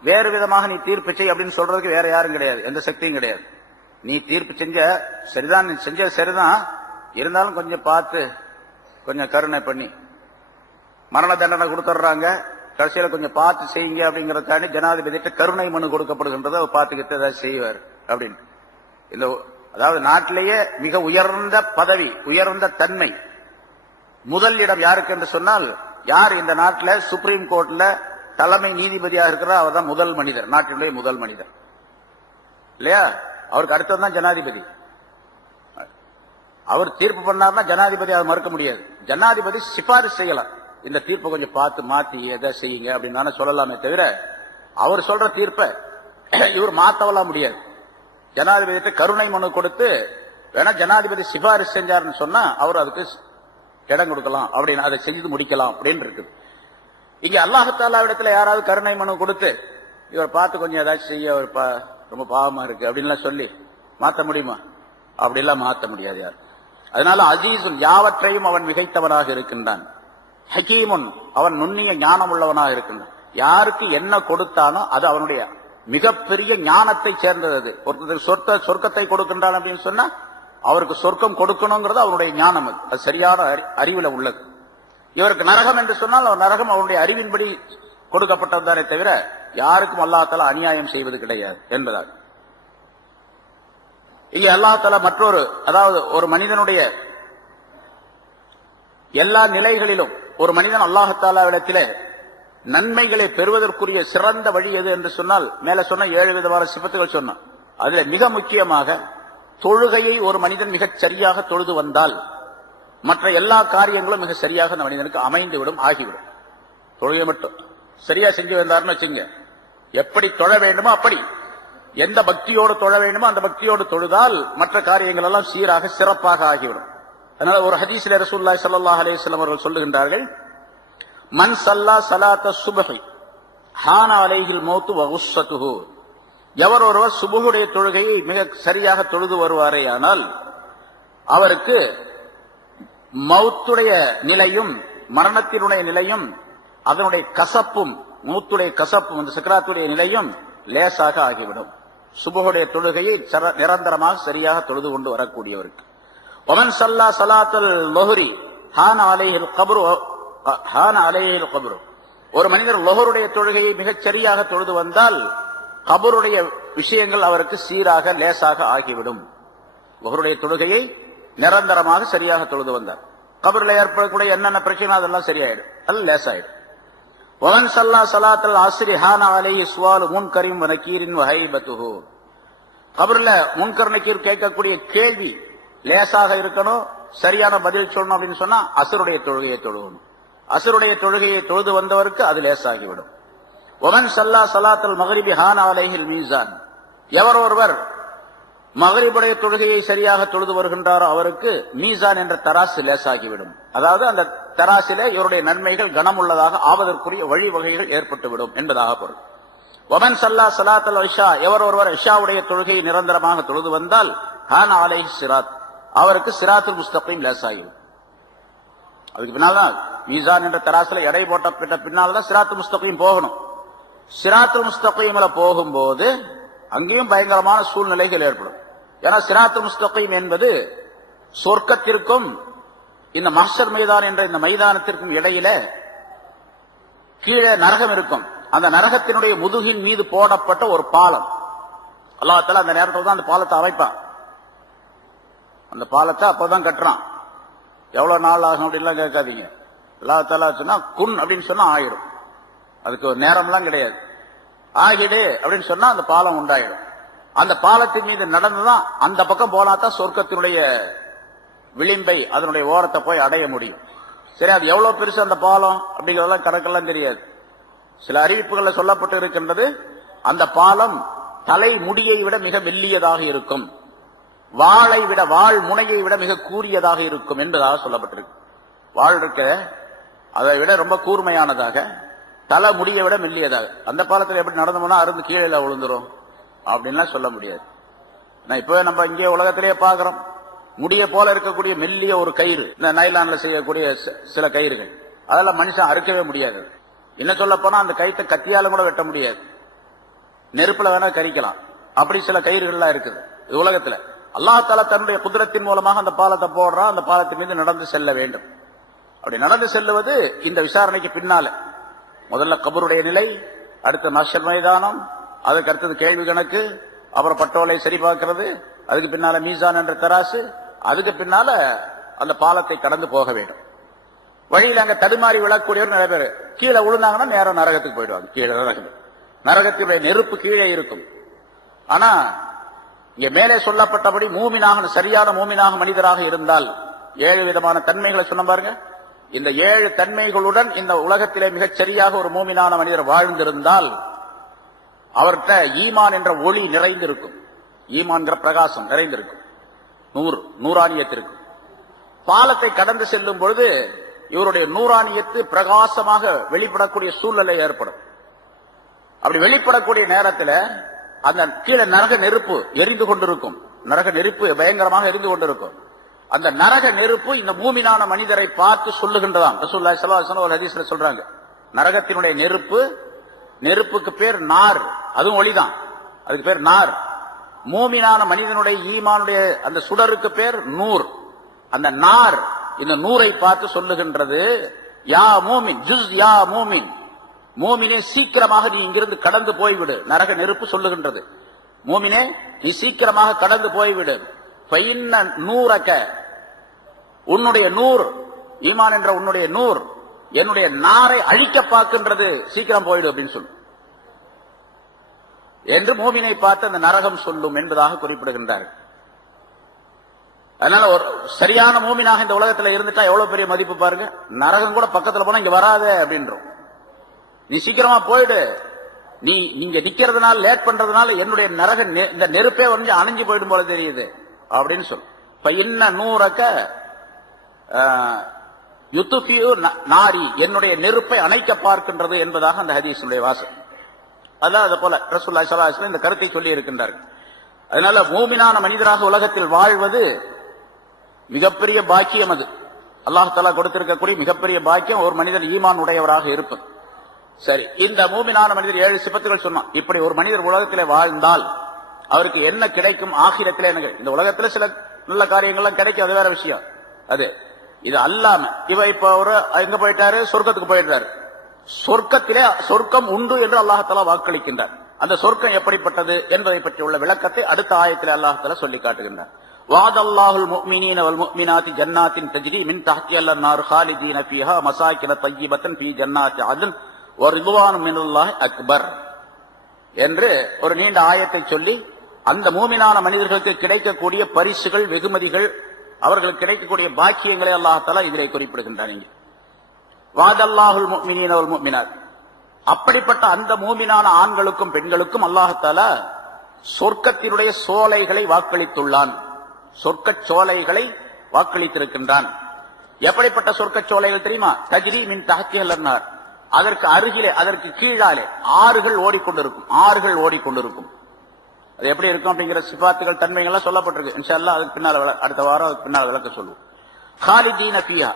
வேறு விதமாக நீ தீர்ப்பு செய் அப்படின்னு சொல்றதுக்கு வேற யாரும் கிடையாது, எந்த சக்தியும் கிடையாது. நீ தீர்ப்பு செஞ்ச சரிதான், நீ செஞ்ச சரிதான், இருந்தாலும் கொஞ்சம் பார்த்து கொஞ்சம் கருணை பண்ணி மரண தண்டனை கொடுத்துட்றாங்க, கடைசியில கொஞ்சம் பார்த்து செய்யுங்க அப்படிங்கறதுக்காண்டி ஜனாதிபதிட்ட கருணை மனு கொடுக்கப்படுகின்றதை பார்த்துக்கிட்டு ஏதாவது செய்வார் அப்படின்னு. இந்த அதாவது நாட்டிலேயே மிக உயர்ந்த பதவி, உயர்ந்த தன்மை, முதல் இடம் யாருக்கு என்று சொன்னால், யார் இந்த நாட்டில் சுப்ரீம் கோர்ட்ல தலைமை நீதிபதியாக இருக்கிறார் அவர் தான் முதல் மனிதர், நாட்டினுடைய முதல் மனிதர் இல்லையா? அவருக்கு அடுத்ததான் ஜனாதிபதி. அவர் தீர்ப்பு பண்ணார்னா ஜனாதிபதி அதை மறுக்க முடியாது. ஜனாதிபதி சிபாரிசு செய்யலாம், இந்த தீர்ப்பை கொஞ்சம் பார்த்து மாத்தி எதை செய்யுங்க அப்படின்னு சொல்லலாமே தவிர அவர் சொல்ற தீர்ப்பை இவர் மாத்தவலாம் முடியாது. ஜனாதிபதி கருணை மனு கொடுத்து வேணா ஜனாதிபதி சிபாரிசு செஞ்சாருன்னு சொன்னா அவர் அதுக்கு இடம் கொடுக்கலாம், அப்படின்னு அதை செய்து முடிக்கலாம் அப்படின்னு இருக்குது. இங்க அல்லாஹ்தஆலா இடத்துல யாராவது கருணை மனு கொடுத்து இவர் பார்த்து கொஞ்சம் ஏதாச்சும் செய்ய ரொம்ப பாவமா இருக்கு அப்படின்லாம் சொல்லி மாத்த முடியுமா? அப்படிலாம் மாத்த முடியாது யார். அதனால அஜீசுன், யாவற்றையும் அவன் மிகைத்தவனாக இருக்கின்றான். ஹகீமுன், அவன் நுண்ணிய ஞானம் உள்ளவனாக இருக்கின்றான். யாருக்கு என்ன கொடுத்தானோ அது அவனுடைய மிகப்பெரிய ஞானத்தை சேர்ந்தது. ஒருத்தர் சொர்க்கத்தை கொடுக்கின்றான் அப்படின்னு சொன்னா அவருக்கு சொர்க்கம் கொடுக்கணுங்கிறது அவனுடைய ஞானம், அது சரியான அறிவுல உள்ளது. இவருக்கு நரகம் என்று சொன்னால் அவர் நரகம் அவனுடைய அறிவின்படி கொடுக்கப்பட்டதுதானே தவிர யாருக்கும் அல்லாஹ்தஆலா அநியாயம் செய்வது கிடையாது என்பதாக. இங்கே அல்லாஹ்தஆலா மற்றொரு, அதாவது ஒரு மனிதனுடைய எல்லா நிலைகளிலும் ஒரு மனிதன் அல்லாஹ்தஆலாவிடத்திலே நன்மைகளை பெறுவதற்குரிய சிறந்த வழி எது என்று சொன்னால், மேல சொன்ன 7 விதமான சிபத்துகள் சொன்னான். அதுல மிக முக்கியமாக தொழுகையை ஒரு மனிதன் மிகச் சரியாக தொழுது வந்தால் மற்ற எல்லா காரியங்களும் மிக சரியாக அந்த மனிதனுக்கு அமைந்துவிடும், ஆகிவிடும். தொழுகை மட்டும் சரியா செஞ்சு வந்தார்னு வச்சுங்க, எப்படி தொழ வேண்டுமோ அப்படி, எந்த பக்தியோடு தொழ வேண்டுமோ அந்த பக்தியோடு தொழுதால் மற்ற காரியங்கள் எல்லாம் சீராக சிறப்பாக ஆகிவிடும். அதனால ஒரு ஹதீஸிலே ரசூலுல்லாஹி ஸல்லல்லாஹு அலைஹி வஸல்லம் அவர்கள் சொல்லுகின்றார்கள், மன் ஸல்லா ஸலாத்த சுப்ஹி ஹான அலைஹில் மௌத்து வ குஸ்ஸத்துஹு, எவர் ஒருவர் சுபுஹுடைய தொழுகையை மிக சரியாக தொழுது வருவாரேயானால் அவருக்கு மௌத்துடைய நிலையும் மரணத்தினுடைய நிலையும் அதனுடைய கசப்பும், மௌத்துடைய கசப்பும் அந்த சக்கராத்துடைய நிலையும் லேசாக ஆகிவிடும். சுபுஹுடைய தொழுகையை நிரந்தரமாக சரியாக தொழுது கொண்டு வரக்கூடியவருக்கு. ஒமன் ஸல்லா ஸலாத்துல் லுஹ்ரி ஹான அலைஹில் கப்ரு ஹான அலைஹில் கப்ரு, ஒரு மனிதர் லுஹ்ருடைய தொழுகையை மிகச் சரியாக தொழுது வந்தால் கபருடைய விஷயங்கள் அவருக்கு சீராக லேசாக ஆகிவிடும். லுஹ்ருடைய தொழுகையை நிரந்தரமாக சரியாக தொழுது வந்தார் கபரில் ஏற்படக்கூடிய என்னென்ன பிரச்சனை அதெல்லாம் சரியாயிடும், அது லேசாயிடும். ஒமன் ஸல்லா ஸலாத்துல் அஸ்ரி ஹான அலைஹி சுவாலு முன்கரின் வ நகீரின் வ ஹைபத்துஹு, கபரில் முன்கர் நகீர் கேட்கக்கூடிய கேள்வி லேசாக இருக்கணும், சரியான பதில் சொல்லணும் அப்படின்னு சொன்னா அசருடைய தொழுகையை தொழுகணும். அசருடைய தொழுகையை தொழுது வந்தவருக்கு அது லேசாகிவிடும். ஒமன் சல்லா சலாத்தல் மகரிபி ஹான் அலைஹில் மீசான், எவர் ஒருவர் மகரிபுடைய தொழுகையை சரியாக தொழுது வருகின்றாரோ அவருக்கு மீசான் என்ற தராசு லேசாகிவிடும். அதாவது அந்த தராசிலே இவருடைய நன்மைகள் கனமுள்ளதாக ஆவதற்குரிய வழிவகைகள் ஏற்பட்டுவிடும் என்பதாக பொருள். ஒமன் சல்லா சலாத்தல் இஷா, எவர் ஒருவர் இஷாவுடைய தொழுகையை நிரந்தரமாக தொழுது வந்தால் ஹான் அலைஹி சிராத், அவருக்கு சிராத்துல் முஸ்தகீம் லேசாகிவிடும். அதுக்கு பின்னால்தான் மீசான் என்ற தராசுல எடை போட்ட பின்னால்தான் சிராத்துல் முஸ்தகீம் போகணும். சிராத்துல் முஸ்தகீம்ல போகும்போது அங்கேயும் பயங்கரமான சூழ்நிலைகள் ஏற்படும். ஏன்னா சிராத்துல் முஸ்தகீம் என்பது சொர்க்கத்திற்கும் இந்த மஹ்ஷர் மைதான் என்ற இந்த மைதானத்திற்கும் இடையில கீழே நரகம் இருக்கும். அந்த நரகத்தினுடைய முதுகின் மீது போடப்பட்ட ஒரு பாலம். அல்லாஹ் தஆலா அந்த நேரத்தில் தான் அந்த பாலத்தை அமைப்பான். அந்த பாலத்தை அப்பதான் கட்டுறான். எவ்வளவு நாள் ஆகும் அப்படின்லாம் கேட்காதீங்க. அல்லாஹ் தஆலா சொன்னா குன் அப்படின்னு சொன்னா ஆயிடும். அதுக்கு ஒரு நேரம்லாம் கிடையாது. ஆகிடு அப்படின்னு சொன்னா அந்த பாலம் உண்டாயிடும். அந்த பாலத்தின் மீது நடந்துதான் அந்த பக்கம் போனாதான் சொர்க்கத்தினுடைய விளிம்பை அதனுடைய ஓரத்தை போய் அடைய முடியும். சரி, அது எவ்வளவு பெருசு அந்த பாலம் அப்படிங்கறதெல்லாம் கணக்கெல்லாம் தெரியாது. சில அறிவிப்புகள்ல சொல்லப்பட்டு இருக்கின்றது, அந்த பாலம் தலை முடியை விட மிக மெல்லியதாக இருக்கும், வாளை விட வாள் முனையை விட மிக கூரியதாக இருக்கும் என்பதாக சொல்லப்பட்டிருக்கு. வாள் இருக்க அதை விட ரொம்ப கூர்மையானதாக, தலை முடியை விட மெல்லியதாக. அந்த பாலத்தில் எப்படி நடந்து போனா அருந்து கீழே விழுந்துரும் அப்படின்லாம் சொல்ல முடியாது. இப்ப நம்ம இங்கே உலகத்திலேயே பாக்குறோம், முடிய போல இருக்கக்கூடிய மெல்லிய ஒரு கயிறு, இந்த நைலான்ல செய்யக்கூடிய சில கயிறுகள், அதெல்லாம் மனுஷன் அறுக்கவே முடியாது. என்ன சொல்ல போனா அந்த கயிற்றை கத்தியாலும் கூட வெட்ட முடியாது, நெருப்புல வேணா கரிக்கலாம். அப்படி சில கயிறுகள்லாம் இருக்குது உலகத்துல. அல்லாஹ் தஆலா தன்னுடைய குதிரத்தின் மூலமாக அந்த பாலத்தை போடுறான். அந்த பாலத்தின் மீது நடந்து செல்ல வேண்டும். அப்படி நடந்து செல்லுவது இந்த விசாரணைக்கு பின்னால முதல்ல கபருடைய நிலை, அடுத்து மஹ்ஷர் மைதானம், அதுக்கு அடுத்தது கேள்வி கணக்கு, அப்புறம் பட்டோலை சரி பார்க்கிறது, அதுக்கு பின்னால மீசான் என்ற தராசு, அதுக்கு பின்னால அந்த பாலத்தை கடந்து போக வேண்டும். வழியில் அங்க தடுமாறி விழக்கூடியவர் நிறைய பேர் கீழே விழுந்தாங்கன்னா நேரம் நரகத்துக்கு போயிடுவாங்க. கீழே நரகத்தினுடைய நெருப்பு கீழே இருக்கும். ஆனா இங்க மேலே சொல்லப்பட்டபடி மூமினாக, சரியான மூமினாக மனிதராக இருந்தால் 7 விதமான தன்மைகளை சொன்ன பாருங்க. இந்த 7 தன்மைகளுடன் இந்த உலகத்திலே மிகச் சரியாக ஒரு மூமினான மனிதர் வாழ்ந்திருந்தால் அவர்கிட்ட ஈமான் என்ற ஒளி நிறைந்திருக்கும், ஈமான்கிற பிரகாசம் நிறைந்திருக்கும், நூறானியத்திற்கும். பாலத்தை கடந்து செல்லும் பொழுது இவருடைய நூறானியத்து பிரகாசமாக வெளிப்படக்கூடிய சூழ்நிலை ஏற்படும். அப்படி வெளிப்படக்கூடிய நேரத்தில் அந்த கீழே நரக நெருப்பு எரிந்து கொண்டிருக்கும். நரக நெருப்பு பயங்கரமாக எரிந்து கொண்டிருக்கும். அந்த நரக நெருப்பு இந்த மூமினான மனிதரை பார்த்து சொல்லுகின்றதாம். ரசூலுல்லாஹி ஸல்லல்லாஹு அலைஹி வஸல்லம் ஒரு ஹதீஸ்ல சொல்றாங்க, நரகத்தினுடைய நெருப்புக்கு பேர் நார், அதுவும் ஒளிதான், அதுக்கு பேர் நார். மூமினான மனிதனுடைய ஈமானுடைய அந்த சுடருக்கு பேர் நூர். அந்த நார் இந்த நூரை பார்த்து சொல்லுகின்றது, யா மூமின் ஜுஸ் யா மூமின், மூமினே சீக்கிரமாக நீ இங்கிருந்து கடந்து போய்விடு. நரக நெருப்பு சொல்லுகின்றது, மூமினே நீ சீக்கிரமாக கடந்து போய்விடு. நூறக்க, உன்னுடைய நூர், ஈமான் என்ற உன்னுடைய நூர் என்னுடைய நாரை அழிக்க பார்க்கின்றது, சீக்கிரம் போயிடு அப்படின்னு சொல்லு என்று மூமினை பார்த்து அந்த நரகம் சொல்லும் என்பதாக குறிப்பிடுகின்றார்கள். அதனால ஒரு சரியான மூமினாக இந்த உலகத்தில் இருந்துட்டா எவ்வளவு பெரிய மதிப்பு பாருங்க. நரகம் கூட பக்கத்துல போனா இங்க வராதே அப்படின்றோம். நீ சீக்கிரமா போயிடு, நீங்க நிக்கிறதுனால லேட் பண்றதுனால என்னுடைய நரக இந்த நெருப்பே வந்து அணைஞ்சு போயிடும் போல தெரியுது அப்படின்னு சொல்லு. இப்ப என்ன நூறக்க யுத்துஃபியு நாரி, என்னுடைய நெருப்பை அணைக்க பார்க்கின்றது என்பதாக அந்த ஹதீஸுடைய வாசகம். அதான் அது போல ரசூலுல்லாஹி ஸல்லல்லாஹு அலைஹி வஸல்லம் இந்த கருத்தை சொல்லி இருக்கின்றார்கள். அதனால மூமினான மனிதராக உலகத்தில் வாழ்வது மிகப்பெரிய பாக்கியம். அது அல்லாஹ் தஆலா கொடுத்திருக்கக்கூடிய மிகப்பெரிய பாக்கியம், ஒரு மனிதர் ஈமான் உடையவராக இருப்பது. சரி, இந்த மூமினான மனிதர் 7 சிபத்துகள் சொன்னான். இப்படி ஒரு மனிதர் உலகத்திலே வாழ்ந்தால் அவருக்கு என்ன கிடைக்கும் ஆகிரத்திலே? இந்த உலகத்துல சில நல்ல காரியங்கள்லாம் கிடைக்கும், அது வேற விஷயம். அது இது அல்லாம இப்ப ஒரு எங்க போயிட்டாரு, சொர்க்கத்துக்கு போயிடுறாரு. சொர்க்கத்திலே சொர்க்கம் உண்டு என்று அல்லாஹ் தஆலா வாக்களிக்கின்றார். அந்த சொர்க்கம் எப்படிப்பட்டது என்பதை பற்றி உள்ள விளக்கத்தை அடுத்த ஆயத்திலே அல்லாஹ் தஆலா சொல்லி காட்டுகின்றார். வஅதல்லாஹுல் முஃமினீன வல் முஃமினாத்தி ஜன்னாத்தின் தஜ்ரி மின் தஹ்திஹல் அன்ஹார் ஹாலிதீன ஃபீஹா மசாகின தய்யிபத்தன் ஃபீ ஜன்னாத்தி அத்ன் வ ரிضوانٌ மினல்லாஹி அக்பர் என்று ஒரு நீண்ட ஆயத்தை சொல்லி அந்த மூமினான மனிதர்களுக்கு கிடைக்கக்கூடிய பரிசுகள், வெகுமதிகள், அவர்களுக்கு கிடைக்கக்கூடிய பாக்கியங்களை அல்லாஹ் தஆலா இதிலே குறிப்பிடுகின்றான். வாதல்லாஹுல் முஃமினீன வல் முஃமினாத், அப்படிப்பட்ட அந்த மூமினான ஆண்களுக்கும் பெண்களுக்கும் அல்லாஹ் தஆலா சொர்க்கத்தினுடைய சோலைகளை வாக்களித்துள்ளான். சொர்க்க சோலைகளை வாக்களித்திருக்கின்றான். எப்படிப்பட்ட சொர்க்க சோலைகள் தெரியுமா? தஜ்ரி மின் தஹ்திஹல் அன்ஹார், அதற்கு அருகிலே அதற்கு கீழாலே ஆறுகள் ஓடிக்கொண்டிருக்கும். அது எப்படி இருக்கும் அப்படிங்கிற சிபாத்துகள் தன்மைகள் சொல்லப்பட்டிருக்கு. இன்ஷா அல்லாஹ் அதுக்கு பின்னால் அடுத்த வாரம் அதுக்கு பின்னால் விளக்க சொல்லுவோம். காலிதீன ஃபீஹா,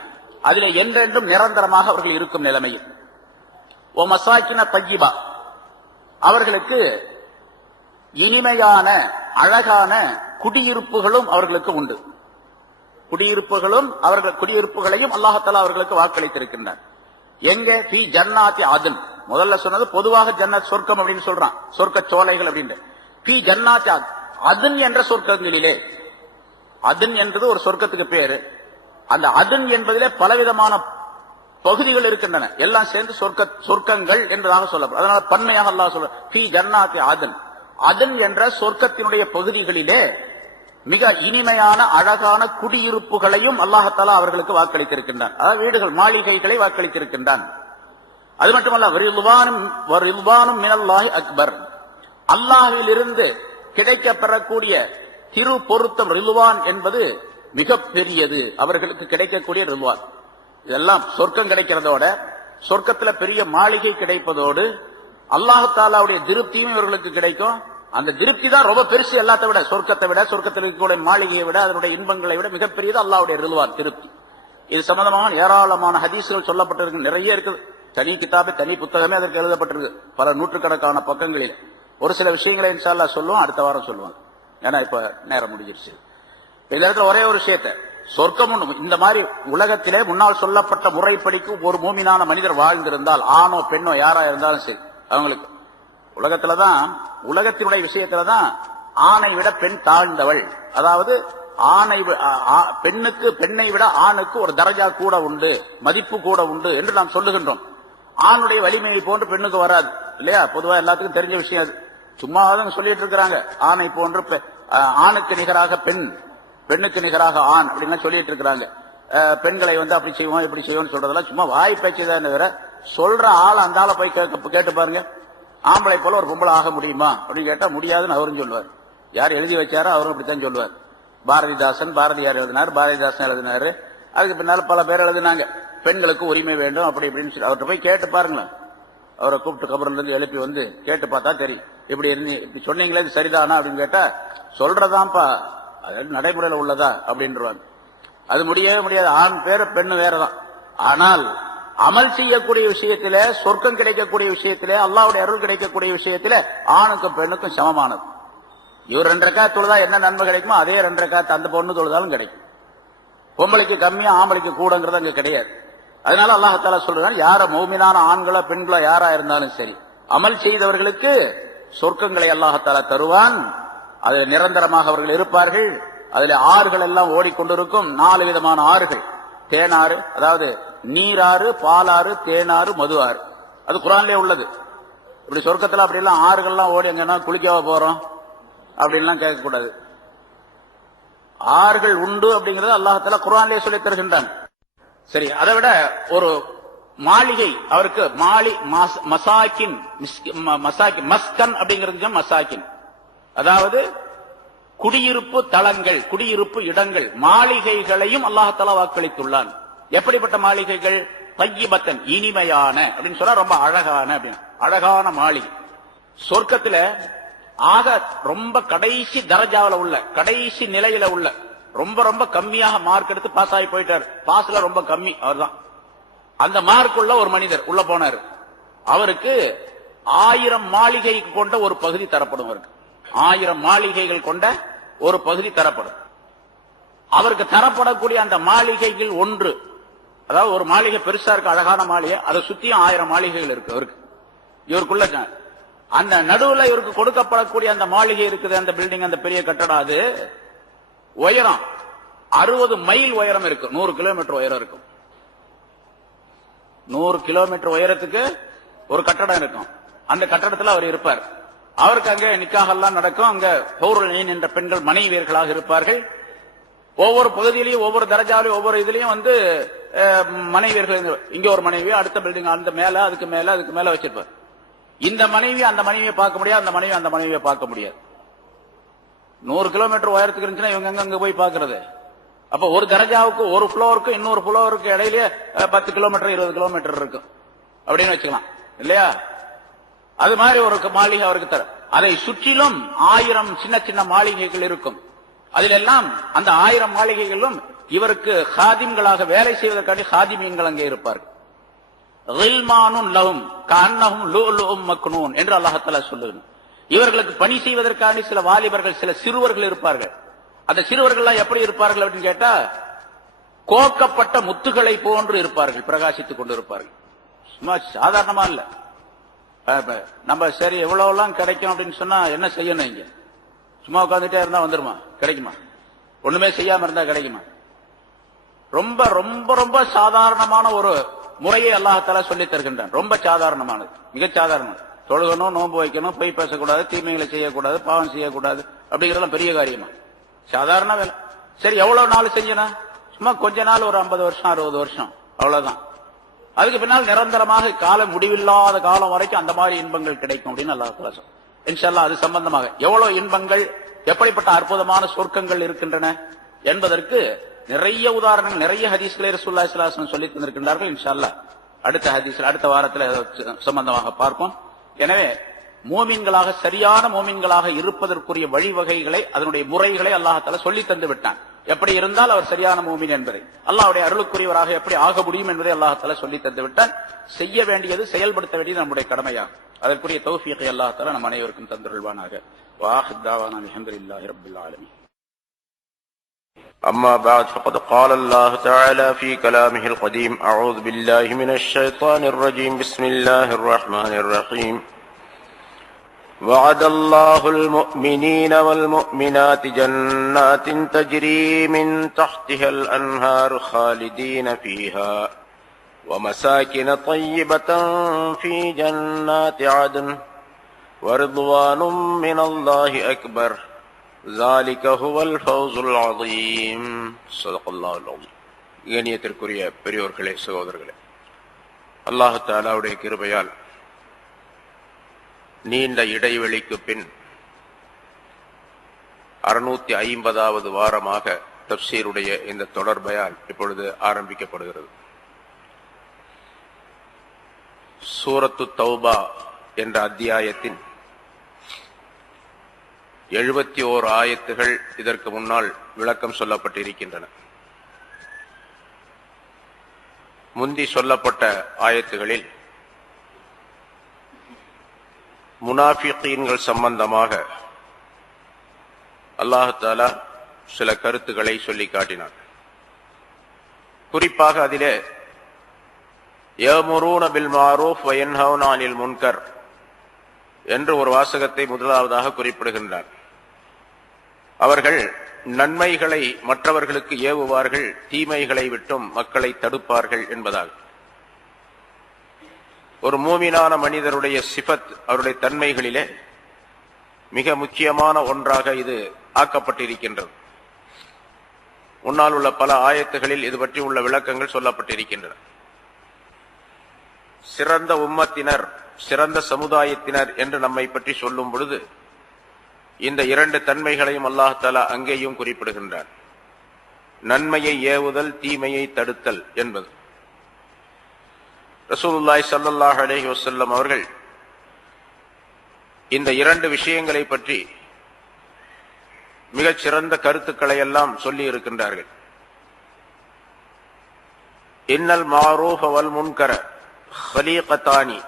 அதிலே என்றென்றும் நிரந்தரமாக அவர்கள் இருக்கும் நிலைமையில். ஓ மசாக்கின தய்யிபா, அவர்களுக்கு இனிமையான அழகான குடியிருப்புகளும் அவர்களுக்கு உண்டு. குடியிருப்புகளையும் அல்லாஹ் தஆலா அவர்களுக்கு வாக்களித்திருக்கின்றார். எங்க? ஃபீ ஜன்னாத்தி அதன், முதல்ல சொன்னது பொதுவாக ஜன்னத் சொர்க்கம் அப்படின்னு சொல்றான், சொர்க்க சோலைகள் அப்படின்னு. ஃபீ ஜன்னாத்தி அதன் என்ற சொர்க்கங்களிலே, அதன் என்றது ஒரு சொர்க்கத்துக்கு பேரு. அந்த அதன் என்பதிலே பலவிதமான பகுதிகள் இருக்கின்றன, எல்லாம் சேர்ந்து சொர்க்கங்கள் என்பதாக சொல்லப்படும். அதனால பன்மையாக அல்லாஹ் சொல்ற ஃபீ ஜன்னாத்தி அதன், அதன் என்ற சொர்க்கத்தினுடைய பகுதிகளிலே மிக இனிமையான அழகான குடியிருப்புகளையும் அல்லாஹ் தஆலா அவர்களுக்கு வாக்களித்திருக்கின்றான். அதாவது வீடுகள், மாளிகைகளை வாக்களித்திருக்கின்றான். அது மட்டுமல்ல, ரிதுவானும் மினல்லாஹி அக்பர், அல்லாஹ்விலிருந்து கிடைக்கப்பெறக்கூடிய திரு பொருத்தம் ரிதுவான் என்பது மிக பெரியது. அவர்களுக்கு கிடைக்கக்கூடிய ரிதுவான், இதெல்லாம் சொர்க்கம் கிடைக்கிறதோட, சொர்க்கத்துல பெரிய மாளிகை கிடைப்பதோடு அல்லாஹ் தஆலாவுடைய திருப்தியும் இவர்களுக்கு கிடைக்கும். அந்த திருப்தி தான் ரொம்ப பெருசு, எல்லாத்தை விட, சொர்க்கத்தை விட, சொர்க்கத்தில் இருக்கக்கூடிய மாளிகையை விட, அதனுடைய இன்பங்களை விட மிகப்பெரியது அல்லாஹ்வுடைய ரிதுவான், திருப்தி. இது சம்பந்தமாக ஏராளமான ஹதீஸ்கள் சொல்லப்பட்டிருக்கு, நிறைய இருக்குது. தனி கிதாபு, தனி புத்தகமே அதற்கு எழுதப்பட்டிருக்கு, பல நூற்றுக்கணக்கான பக்கங்களில். ஒரு சில விஷயங்களை இன்ஷா அல்லாஹ் சொல்லுவோம், அடுத்த வாரம் சொல்லுவாங்க, ஏன்னா இப்ப நேரம் முடிஞ்சிருச்சு. இந்த இடத்துல ஒரே ஒரு விஷயத்தை, சொர்க்கம் இந்த மாதிரி உலகத்திலே முன்னால் சொல்லப்பட்ட முறைப்படிக்கு ஒரு மூமினான மனிதர் வாழ்ந்திருந்தால், ஆணோ பெண்ணோ யாரா இருந்தாலும் சரி, அவங்களுக்கு உலகத்துலதான், உலகத்தினுடைய விஷயத்துலதான் ஆணை விட பெண் தாழ்ந்தவள். அதாவது பெண்ணை விட ஆணுக்கு ஒரு தரஜா கூட உண்டு, மதிப்பு கூட உண்டு என்று நாம் சொல்லுகின்றோம். ஆணுடைய வலிமையை போன்று பெண்ணுக்கு வராது இல்லையா? பொதுவா எல்லாத்துக்கும் தெரிஞ்ச விஷயம் அது. சும்மாதான் சொல்லிட்டு இருக்கிறாங்க, ஆணை போன்று ஆணுக்கு நிகராக பெண், பெண்ணுக்கு நிகராக ஆண் அப்படின்னு சொல்லிட்டு இருக்கிறாங்க. பெண்களை அப்படி செய்வோம் இப்படி செய்வோம்னு சொல்றதெல்லாம் சும்மா வாய் பேச்சுதான் தவிர, சொல்ற ஆள் அந்த ஆளை போய் கேட்டு பாருங்க, ஆம்பளை போல ஒரு பொம்பளை ஆக முடியுமா அப்படின்னு கேட்டா முடியாதுன்னு அவரும் சொல்லுவார். யார் எழுதி வச்சாரோ அவரும் அப்படித்தான் சொல்லுவார். பாரதியார் எழுதினாரு, அதுக்கு பின்னால பல பேர் எழுதினாங்க, பெண்களுக்கு உரிமை வேண்டும் அப்படி இப்படின்னு சொல்லி. அவர்கிட்ட போய் கேட்டு பாருங்களேன், அவரை கூப்பிட்டு கபர்ல இருந்து எழுப்பி கேட்டு பார்த்தா தெரியும். இப்படி சொன்னீங்களே இது சரிதானா அப்படின்னு கேட்டா, சொல்றதான்ப்பா, அது நடைமுறையில் உள்ளதா அப்படின்றாங்க. அது முடியவே முடியாது. ஆண் பேர பெண்ணு வேறதான். ஆனால் அமல் செய்யக்கூடிய விஷயத்தில, சொர்க்கம் கிடைக்கக்கூடிய விஷயத்திலே, அல்லாஹ்வுடைய அருள் கிடைக்கக்கூடிய விஷயத்தில ஆணுக்கும் பெண்ணுக்கும் சமமானது. இவர் 2 ரக்காத் தொழுதா என்ன நன்மை கிடைக்குமோ அதே 2 ரக்காத் அந்த பொண்ணு தொழுதாலும் கிடைக்கும். பொம்பளைக்கு கம்மியா ஆம்பளைக்கு கூடங்கிறது அங்க கிடையாது. அதனால அல்லாஹ் தஆலா சொல்றான், யார மௌமினான ஆண்களோ பெண்களோ யாரா இருந்தாலும் சரி, அமல் செய்தவர்களுக்கு சொர்க்கங்களை அல்லாஹ் தஆலா தருவான். அதில் நிரந்தரமாக அவர்கள் இருப்பார்கள். அதில் ஆறுகள் எல்லாம் ஓடிக்கொண்டிருக்கும், 4 விதமான ஆறுகள். தேனாறு, அதாவது நீராறு, பாலாறு, தேனாறு, மது ஆறு. அது குர்ஆன்லயே உள்ளது. இப்படி சொர்க்கத்துல அப்படி எல்லாம் ஆறுகள்லாம் ஓடி எங்கன்னா குளிக்கவா போறோம் அப்படின்லாம் கேட்கக்கூடாது. ஆறுகள் உண்டு அப்படிங்கறது அல்லாஹ் தஆலா குர்ஆன்லயே சொல்லி தருகின்றான். சரி, அதை விட ஒரு மாளிகை அவருக்கு மசாக்கின், மஸ்கன் அப்படிங்கிறது மசாக்கின், அதாவது குடியிருப்பு தளங்கள், குடியிருப்பு இடங்கள், மாளிகைகளையும் அல்லாஹ் தஆலா வாக்களித்துள்ளான். எப்படிப்பட்ட மாளிகைகள்? தய்யிபத்தன், இனிமையான அப்படின்னு சொன்னா ரொம்ப அழகான அப்படின்னு, அழகான மாளிகை. சொர்க்கத்துல ஆக ரொம்ப கடைசி தரஜாவில உள்ள, கடைசி நிலையில உள்ள, ரொம்ப ரொம்ப கம்மியாக மார்க் எடுத்து பாஸ் ஆகி போயிட்டார். பாஸ்ல ரொம்ப கம்மி அவர்தான். அந்த மார்க் உள்ள ஒரு மனிதர் உள்ள போனார். அவருக்கு 1000 மாளிகை கொண்ட ஒரு பகுதி தரப்படும். அவருக்கு 1000 மாளிகைகள் கொண்ட ஒரு பகுதி தரப்படும். அவருக்கு தரப்படக்கூடிய அந்த மாளிகைகள் ஒன்று, அதாவது ஒரு மாளிகை பெருசா இருக்கு, அழகான மாளிகை, அதை சுத்தியும் 1000 மாளிகைகள் இருக்கு அவருக்கு. இவருக்குள்ள அந்த நடுவுல இவருக்கு கொடுக்கப்படக்கூடிய அந்த மாளிகை இருக்குது, அந்த பில்டிங், அந்த பெரிய கட்டடம், அது உயரம் 60 மைல் உயரம் இருக்கு, 100 கிலோமீட்டர் உயரம் இருக்கும். 100 கிலோமீட்டர் உயரத்துக்கு ஒரு கட்டடம் இருக்கும். அந்த கட்டடத்தில் அவர் இருப்பார். அவருக்கு அங்கே நிக்காஹ் எல்லாம் நடக்கும். அங்க ஹூருல் ஈன் என்ற பெண்கள் மனைவியர்களாக இருப்பார்கள். ஒவ்வொரு பகுதியிலையும் ஒவ்வொரு தரஜாவிலையும் ஒவ்வொரு இதுலயும் வந்து மனைவியர்கள், இங்க ஒரு மனைவி, அடுத்த பில்டிங் அந்த மேல அதுக்கு மேல வச்சிருப்பார். இந்த மனைவி அந்த மனைவியை பார்க்க முடியாது, அந்த மனைவி அந்த மனைவியை பார்க்க முடியாது. 100 கிலோமீட்டர் உயரத்துக்கு இருந்துச்சுன்னா இவங்க அங்க போய் பாக்குறது. அப்ப ஒரு தரஜாவுக்கு ஒரு புளோருக்கு இன்னொரு புளோருக்கு இடையிலே 10 கிலோமீட்டர் 20 கிலோமீட்டர் இருக்கும் அப்படின்னு வச்சுக்கலாம் இல்லையா? அது மாதிரி ஒரு மாளிகை அவருக்கு தர. அதை சுற்றிலும் 1000 சின்ன சின்ன மாளிகைகள் இருக்கும். அதிலெல்லாம் அந்த 1000 மாளிகைகளும் இவருக்கு ஹாதிம்களாக வேலை செய்வதற்காக ஹாதிமீன்கள் அங்கே இருப்பார்கள். என்று அல்லாஹ் சொல்லுங்க. இவர்களுக்கு பணி செய்வதற்காக சில வாலிபர்கள், சில சிறுவர்கள் இருப்பார்கள். அந்த சிறுவர்கள் எப்படி இருப்பார்கள் அப்படின்னு கேட்டா, கோக்கப்பட்ட முத்துகளை போன்று இருப்பார்கள், பிரகாசித்துக் கொண்டிருப்பார்கள். சும்மா சாதாரணமா இல்ல. நம்ம சரி எவ்வளவு கிடைக்கும் அப்படின்னு சொன்னா என்ன செய்யணும்? இங்க சும்மா உட்காந்துட்டே இருந்தா வந்துருமா? கிடைக்குமா? ஒண்ணுமே செய்யாம இருந்தா கிடைக்குமா? ரொம்ப ரொம்ப ரொம்ப சாதாரணமான ஒரு முறையை அல்லாஹ் சொல்லி தருகின்றான். ரொம்ப சாதாரணமானது, மிக சாதாரணம். தொழுகணும், நோன்பு வைக்கணும், பொய் பேசக்கூடாது, தீமைகளை செய்யக்கூடாது, பாவம் செய்யக்கூடாது, அப்படிங்கறதெல்லாம் பெரிய காரியமா? சாதாரண வேலை. சரி எவ்வளவு நாள் செஞ்சனா? சும்மா கொஞ்ச நாள், ஒரு 50 வருஷம் 60 வருஷம், அவ்வளவுதான். அதுக்கு பின்னால் நிரந்தரமாக காலம், முடிவில்லாத காலம் வரைக்கும் அந்த மாதிரி இன்பங்கள் கிடைக்கும் அப்படின்னு அல்லாஹ் சொல்றான். இன்ஷா அல்லாஹ் அது சம்பந்தமாக எவ்வளவு இன்பங்கள், எப்படிப்பட்ட அற்புதமான சொர்க்கங்கள் இருக்கின்றன என்பதற்கு நிறைய உதாரணங்கள், நிறைய ஹதீஸ்களை ரசூலுல்லாஹி ஸல்லல்லாஹு அலைஹி வஸல்லம் சொல்லி தந்திருக்கின்றார்கள். இன்ஷா அல்லாஹ் அடுத்த ஹதீஸ்ல, அடுத்த வாரத்தில் சம்பந்தமாக பார்ப்போம். எனவே மோமின்களாக, சரியான மோமின்களாக இருப்பதற்குரிய வழிவகைகளை, அதனுடைய முறைகளை அல்லாஹ் தஆலா சொல்லி தந்து விட்டான். எப்படி இருந்தால் அவர் சரியான மோமின் என்பதை, அல்லாஹ்வுடைய அருளுக்குரியவராக எப்படி ஆக முடியும் என்பதை அல்லாஹ் தஆலா சொல்லி தந்து விட்டான். செய்ய வேண்டியது, செயல்படுத்த வேண்டியது நம்முடைய கடமையாகும். அதற்குரிய தௌஃபீகை அல்லாஹ் தஆலா நம் அனைவருக்கும் தந்தருள்வானாக. வாஹித் தாவானா அல்ஹம்துலில்லாஹி ரப்பில் ஆலமீன். أما بعد فقد قال الله تعالى في كلامه القديم: أعوذ بالله من الشيطان الرجيم. بسم الله الرحمن الرحيم. وعد الله المؤمنين والمؤمنات جنات تجري من تحتها الأنهار خالدين فيها ومساكن طيبة في جنات عدن ورضوان من الله أكبر ذلك هو الفوز العظيم. صدق الله العظيم. கண்ணியத்திற்குரிய பெரியோர்களே, சகோதரர்களே, அல்லாஹ் தஆலாவுடைய கிருபையால் நீண்ட இடைவெளிக்கு பின் 650வது வாரமாக தஃப்சீருடைய இந்த தொடர் பயான் இப்பொழுது ஆரம்பிக்கப்படுகிறது. சூரத்து தௌபா என்ற அத்தியாயத்தின் 71 ஆயத்துகள் இதற்கு முன்னால் விளக்கம் சொல்லப்பட்டிருக்கின்றன. முந்தி சொல்லப்பட்ட ஆயத்துகளில் முனாஃபிகீன்கள் சம்பந்தமாக அல்லாஹ் தஆலா சில கருத்துக்களை சொல்லி காட்டினார். குறிப்பாக அதிலே யஅமுரூன பில் மஅரூஃப் வ யன்ஹவுன அனில் முன்கர் என்று ஒரு வாசகத்தை முதலாவதாக குறிப்பிடுகின்றார். அவர்கள் நன்மைகளை மற்றவர்களுக்கு ஏவுவார்கள், தீமைகளை விட்டும் மக்களை தடுப்பார்கள் என்பதாக. ஒரு மூமினான மனிதருடைய சிஃபத், அவருடைய தன்மைகளிலே மிக முக்கியமான ஒன்றாக இது ஆக்கப்பட்டிருக்கின்றது. முன்னால் உள்ள பல ஆயத்துகளில் இது பற்றி உள்ள விளக்கங்கள் சொல்லப்பட்டிருக்கின்றன. சிறந்த உம்மத்தினர், சிறந்த சமுதாயத்தினர் என்று நம்மை பற்றி சொல்லும் பொழுது இந்த 2 தன்மைகளையும் அல்லாஹ் தஆலா அங்கேயும் குறிப்பிடுகின்றார். நன்மையை ஏவுதல், தீமையை தடுத்தல் என்பது. ரசூலுல்லாஹி ஸல்லல்லாஹு அலைஹி வஸல்லம் அவர்கள் இந்த 2 விஷயங்களை பற்றி மிகச் சிறந்த கருத்துக்களை எல்லாம் சொல்லி இருக்கின்றார்கள். இன்னல் மஅரூஃப வல் முன்கர ஹலீகதானி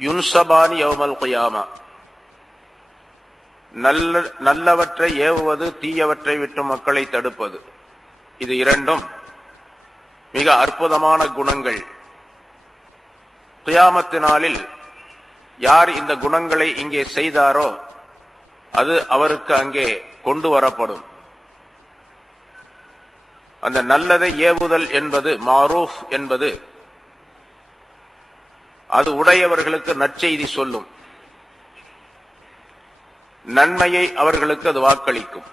யுன்ஸபானி யௌமல் கியாமா. நல்லவற்றை ஏவுவது, தீயவற்றை விட்டு மக்களை தடுப்பது, இது 2ம் மிக அற்புதமான குணங்கள். கியாமத்து நாளில் யார் இந்த குணங்களை இங்கே செய்தாரோ அது அவருக்கு அங்கே கொண்டு வரப்படும். அந்த நல்லதை ஏவுதல் என்பது, மாரூஃப் என்பது, அது உடையவர்களுக்கு நற்செய்தி சொல்லும், நன்மையை அவர்களுக்கு அது வாக்களிக்கும்.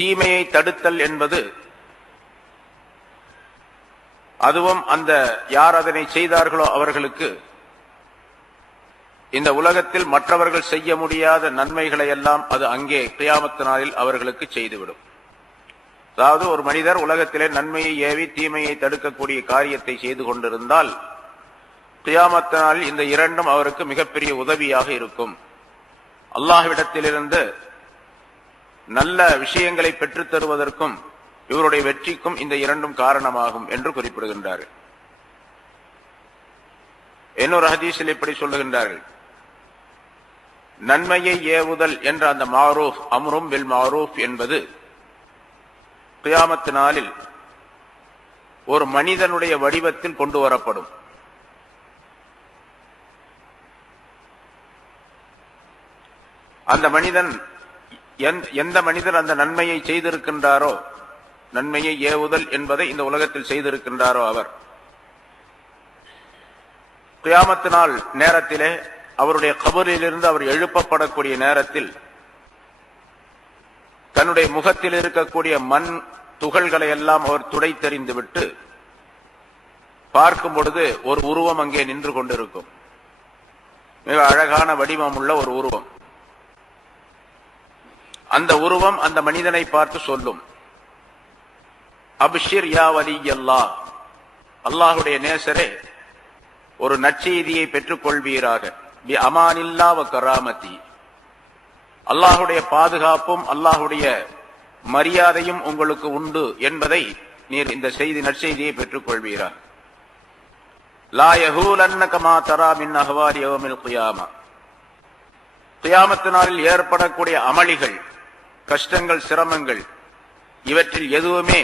தீமையை தடுத்தல் என்பது, அதுவும் அந்த யார் அதனை செய்தார்களோ அவர்களுக்கு இந்த உலகத்தில் மற்றவர்கள் செய்ய முடியாத நன்மைகளை எல்லாம் அது அங்கே கியாமத் நாளில் அவர்களுக்கு செய்துவிடும். அதாவது ஒரு மனிதர் உலகத்திலே நன்மையை ஏவி தீமையை தடுக்கக்கூடிய காரியத்தை செய்து கொண்டிருந்தால் கியாமத் நாளில் இந்த இரண்டும் அவருக்கு மிகப்பெரிய உதவியாக இருக்கும். அல்லாஹ்விடத்திலிருந்து நல்ல விஷயங்களை பெற்றுத் தருவதற்கும் இவருடைய வெற்றிக்கும் இந்த இரண்டும் காரணமாகும் என்று குறிப்பிடுகின்றார்கள். இன்னொரு ஹதீஸில் இப்படி சொல்லுகின்றார்கள், நன்மையை ஏவுதல் என்ற அந்த மாரூஃப், அம்ரும் பில் மாரூஃப் என்பது கியாமத் நாளில் ஒரு மனிதனுடைய வடிவத்தில் கொண்டு வரப்படும். அந்த மனிதன் எந்த மனிதர் அந்த நன்மையை செய்திருக்கின்றாரோ, நன்மையை ஏவுதல் என்பதை இந்த உலகத்தில் செய்திருக்கின்றாரோ அவர் கியாமத் நாள் நேரத்திலே அவருடைய கபரிலிருந்து அவர் எழுப்பப்படக்கூடிய நேரத்தில் தன்னுடைய முகத்தில் இருக்கக்கூடிய மண் துகள்களை எல்லாம் அவர் துடைத்தெறிந்து விட்டு பார்க்கும் பொழுது ஒரு உருவம் அங்கே நின்று கொண்டிருக்கும். மிக அழகான வடிவம் உள்ள ஒரு உருவம். அந்த உருவம் அந்த மனிதனை பார்த்து சொல்லும், அப்ஷிர் யா வலியல்லாஹ், அல்லாஹுடைய நேசரே ஒரு நற்செய்தியை பெற்றுக் கொள்வீராக, பி அமானில்லா வ கராமதி, அல்லாஹுடைய பாதுகாப்பும் அல்லாஹுடைய மரியாதையும் உங்களுக்கு உண்டு என்பதை நீர் இந்த செய்தி நற்செய்தியை பெற்றுக் கொள்வீராக. லா யஹூலன்னக மா தரா மின் அஹ்வாலி யௌமில் கியாமா, கியாமத் நாளில் ஏற்படக்கூடிய அமளிகள், கஷ்டங்கள், சிரமங்கள், இவற்றில் எதுவுமே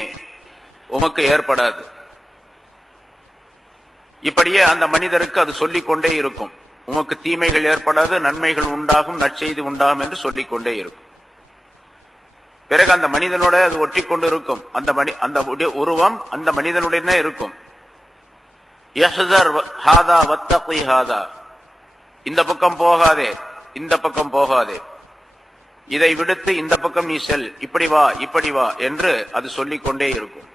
உமக்கு ஏற்படாது. இப்படியே அந்த மனிதருக்கு அது சொல்லிக் கொண்டே இருக்கும், உமக்கு தீமைகள் ஏற்படாது, நன்மைகள் உண்டாகும், நற்செய்தி உண்டாகும் என்று சொல்லிக் கொண்டே இருக்கும். பிறகு அந்த மனிதனோட அது ஒட்டி கொண்டு இருக்கும். அந்த உருவம் அந்த மனிதனுடனே இருக்கும். யஹ்ஸர் ஹாதா வத்தகி ஹாதா, இந்த பக்கம் போகாதே, இந்த பக்கம் போகாதே, இதை விடுத்து இந்த பக்கம் நீ செல், இப்படி வா இப்படி வா என்று அது சொல்லிக் கொண்டே இருக்கும்.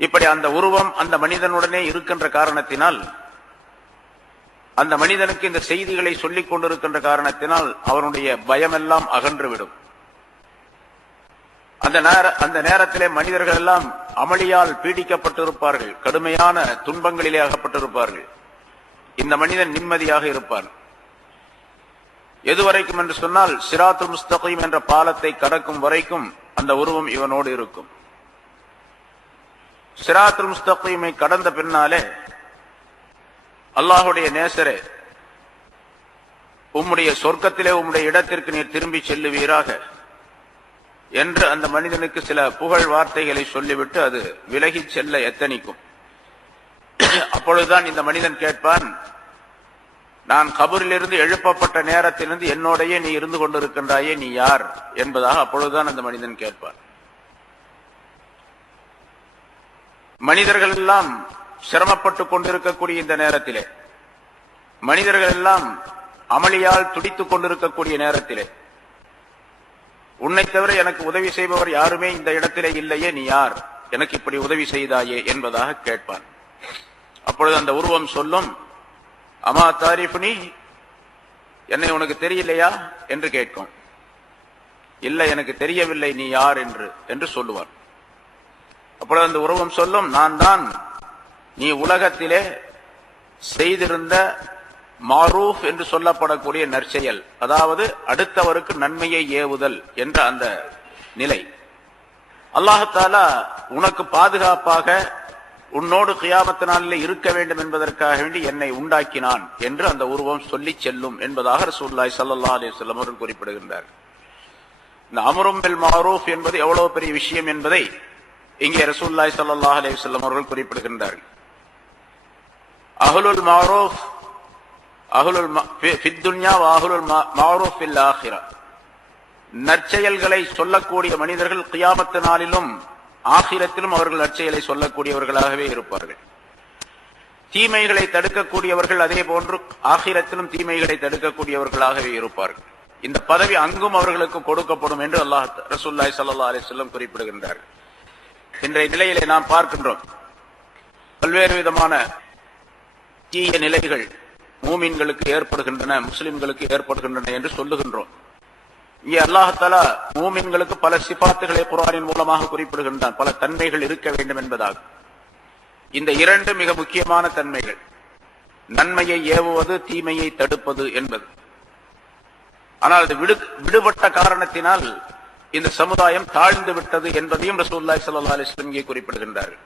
இப்படி அந்த உருவம் அந்த மனிதனுடனே இருக்கின்ற காரணத்தினால், அந்த மனிதனுக்கு இந்த செய்திகளை சொல்லிக் கொண்டிருக்கின்ற காரணத்தினால் அவனுடைய பயமெல்லாம் அகன்றுவிடும். அந்த நேரத்திலே மனிதர்கள் எல்லாம் அமளியால் பீடிக்கப்பட்டிருப்பார்கள், கடுமையான துன்பங்களிலே அகப்பட்டிருப்பார்கள். இந்த மனிதன் நிம்மதியாக இருப்பான். எதுவரைக்கும் என்று சொன்னால், சிராத்துல் முஸ்தகீம் என்ற பாலத்தை கடக்கும் வரைக்கும் அந்த உருவம் இவனோடு இருக்கும். சிராத்துல் முஸ்தகீமை கடந்த பின்னாலே, அல்லாஹுடைய நேசரே உம்முடைய சொர்க்கத்திலே உம்முடைய இடத்திற்கு நீர் திரும்பி செல்லுவீராக என்று அந்த மனிதனுக்கு சில புகழ் வார்த்தைகளை சொல்லிவிட்டு அது விலகி செல்ல எத்தனிக்கும். அப்பொழுதுதான் இந்த மனிதன் கேட்பான், நான் கபரிலிருந்து எழுப்பப்பட்ட நேரத்திலிருந்து என்னோடையே நீ இருந்து கொண்டிருக்கின்றாயே, நீ யார் என்பதாக அப்பொழுதுதான் அந்த மனிதன் கேட்பான். மனிதர்கள் எல்லாம் சிரமப்பட்டுக் கொண்டிருக்கக்கூடிய இந்த நேரத்திலே, மனிதர்கள் எல்லாம் அமளியால் துடித்துக் கொண்டிருக்கக்கூடிய நேரத்திலே, உன்னை தவிர எனக்கு உதவி செய்பவர் யாருமே இந்த இடத்திலே இல்லையே, நீ யார், எனக்கு இப்படி உதவி செய்தாயே என்பதாக கேட்பான். அப்பொழுது அந்த உருவம் சொல்லும், அமா தாரிஃப்னி, என்னை உனக்கு தெரியலையா என்று கேட்கும். இல்லை, எனக்கு தெரியவில்லை நீ யார் என்று சொல்லுவான். அப்பொழுது அந்த உருவம் சொல்லும், நான் தான் நீ உலகத்திலே செய்திருந்த மாரூஃப் என்று சொல்லப்படக்கூடிய நற்செயல், அதாவது அடுத்தவருக்கு நன்மையை ஏவுதல் என்ற அந்த நிலை. அல்லாஹ் தஆலா உனக்கு பாதுகாப்பாக உன்னோடு கியாமத் நாளில் இருக்க வேண்டும் என்பதற்காக வேண்டி என்னை உண்டாக்கினான் என்று அந்த உருவம் சொல்லி செல்லும் என்பதாக ரசூலுல்லாஹி ஸல்லல்லாஹு அலைஹி வஸல்லம் அவர்கள் குறிப்பிடுகின்றார். இந்த அம்ரும் பில் மாரூஃப் என்பது எவ்வளவு பெரிய விஷயம் என்பதை இங்கே ரசூலுல்லாஹி ஸல்லல்லாஹு அலைஹி வஸல்லம் அவர்கள் குறிப்பிடுகின்றார்கள். அஹ்லுல் மாரூஃப் ஃபித் துன்யா வ அஹ்லுல் மாரூஃப் ஃபில் ஆখিরা, நற்செயல்களை சொல்லக்கூடிய மனிதர்கள் கியாமத் நாளிலும் ஆகிரத்திலும் அவர்கள் நற்செயலை சொல்லக்கூடியவர்களாகவே இருப்பார்கள். தீமைகளை தடுக்கக்கூடியவர்கள் அதே போன்று ஆகிரத்திலும் தீமைகளை தடுக்கக்கூடியவர்களாகவே இருப்பார்கள். இந்த பதவி அங்கும் அவர்களுக்கு கொடுக்கப்படும் என்று ரசூலுல்லாஹி ஸல்லல்லாஹு அலைஹி வஸல்லம் குறிப்பிடுகின்றார். இன்றைய நிலையிலே நாம் பார்க்கின்றோம், பல்வேறு விதமான தீய நிலைகள் மூமின்களுக்கு ஏற்படுகின்றன, முஸ்லிம்களுக்கு ஏற்படுகின்றன என்று சொல்லுகின்றோம். இங்கே அல்லாஹ் தஆலா மூமின்களுக்கு பல சிபாத்துகளை குர்ஆனின் மூலமாக குறிப்பிடுகின்றான், பல தன்மைகள் இருக்க வேண்டும் என்பதாக. இந்த இரண்டு மிக முக்கியமான தன்மைகள், நன்மையை ஏவுவது, தீமையை தடுப்பது என்பது. ஆனால் அது விடுபட்ட காரணத்தினால் இந்த சமுதாயம் தாழ்ந்து விட்டது என்பதையும் ரசூலுல்லாஹி ஸல்லல்லாஹு அலைஹி வஸல்லம் இங்கே குறிப்பிடுகின்றார்கள்.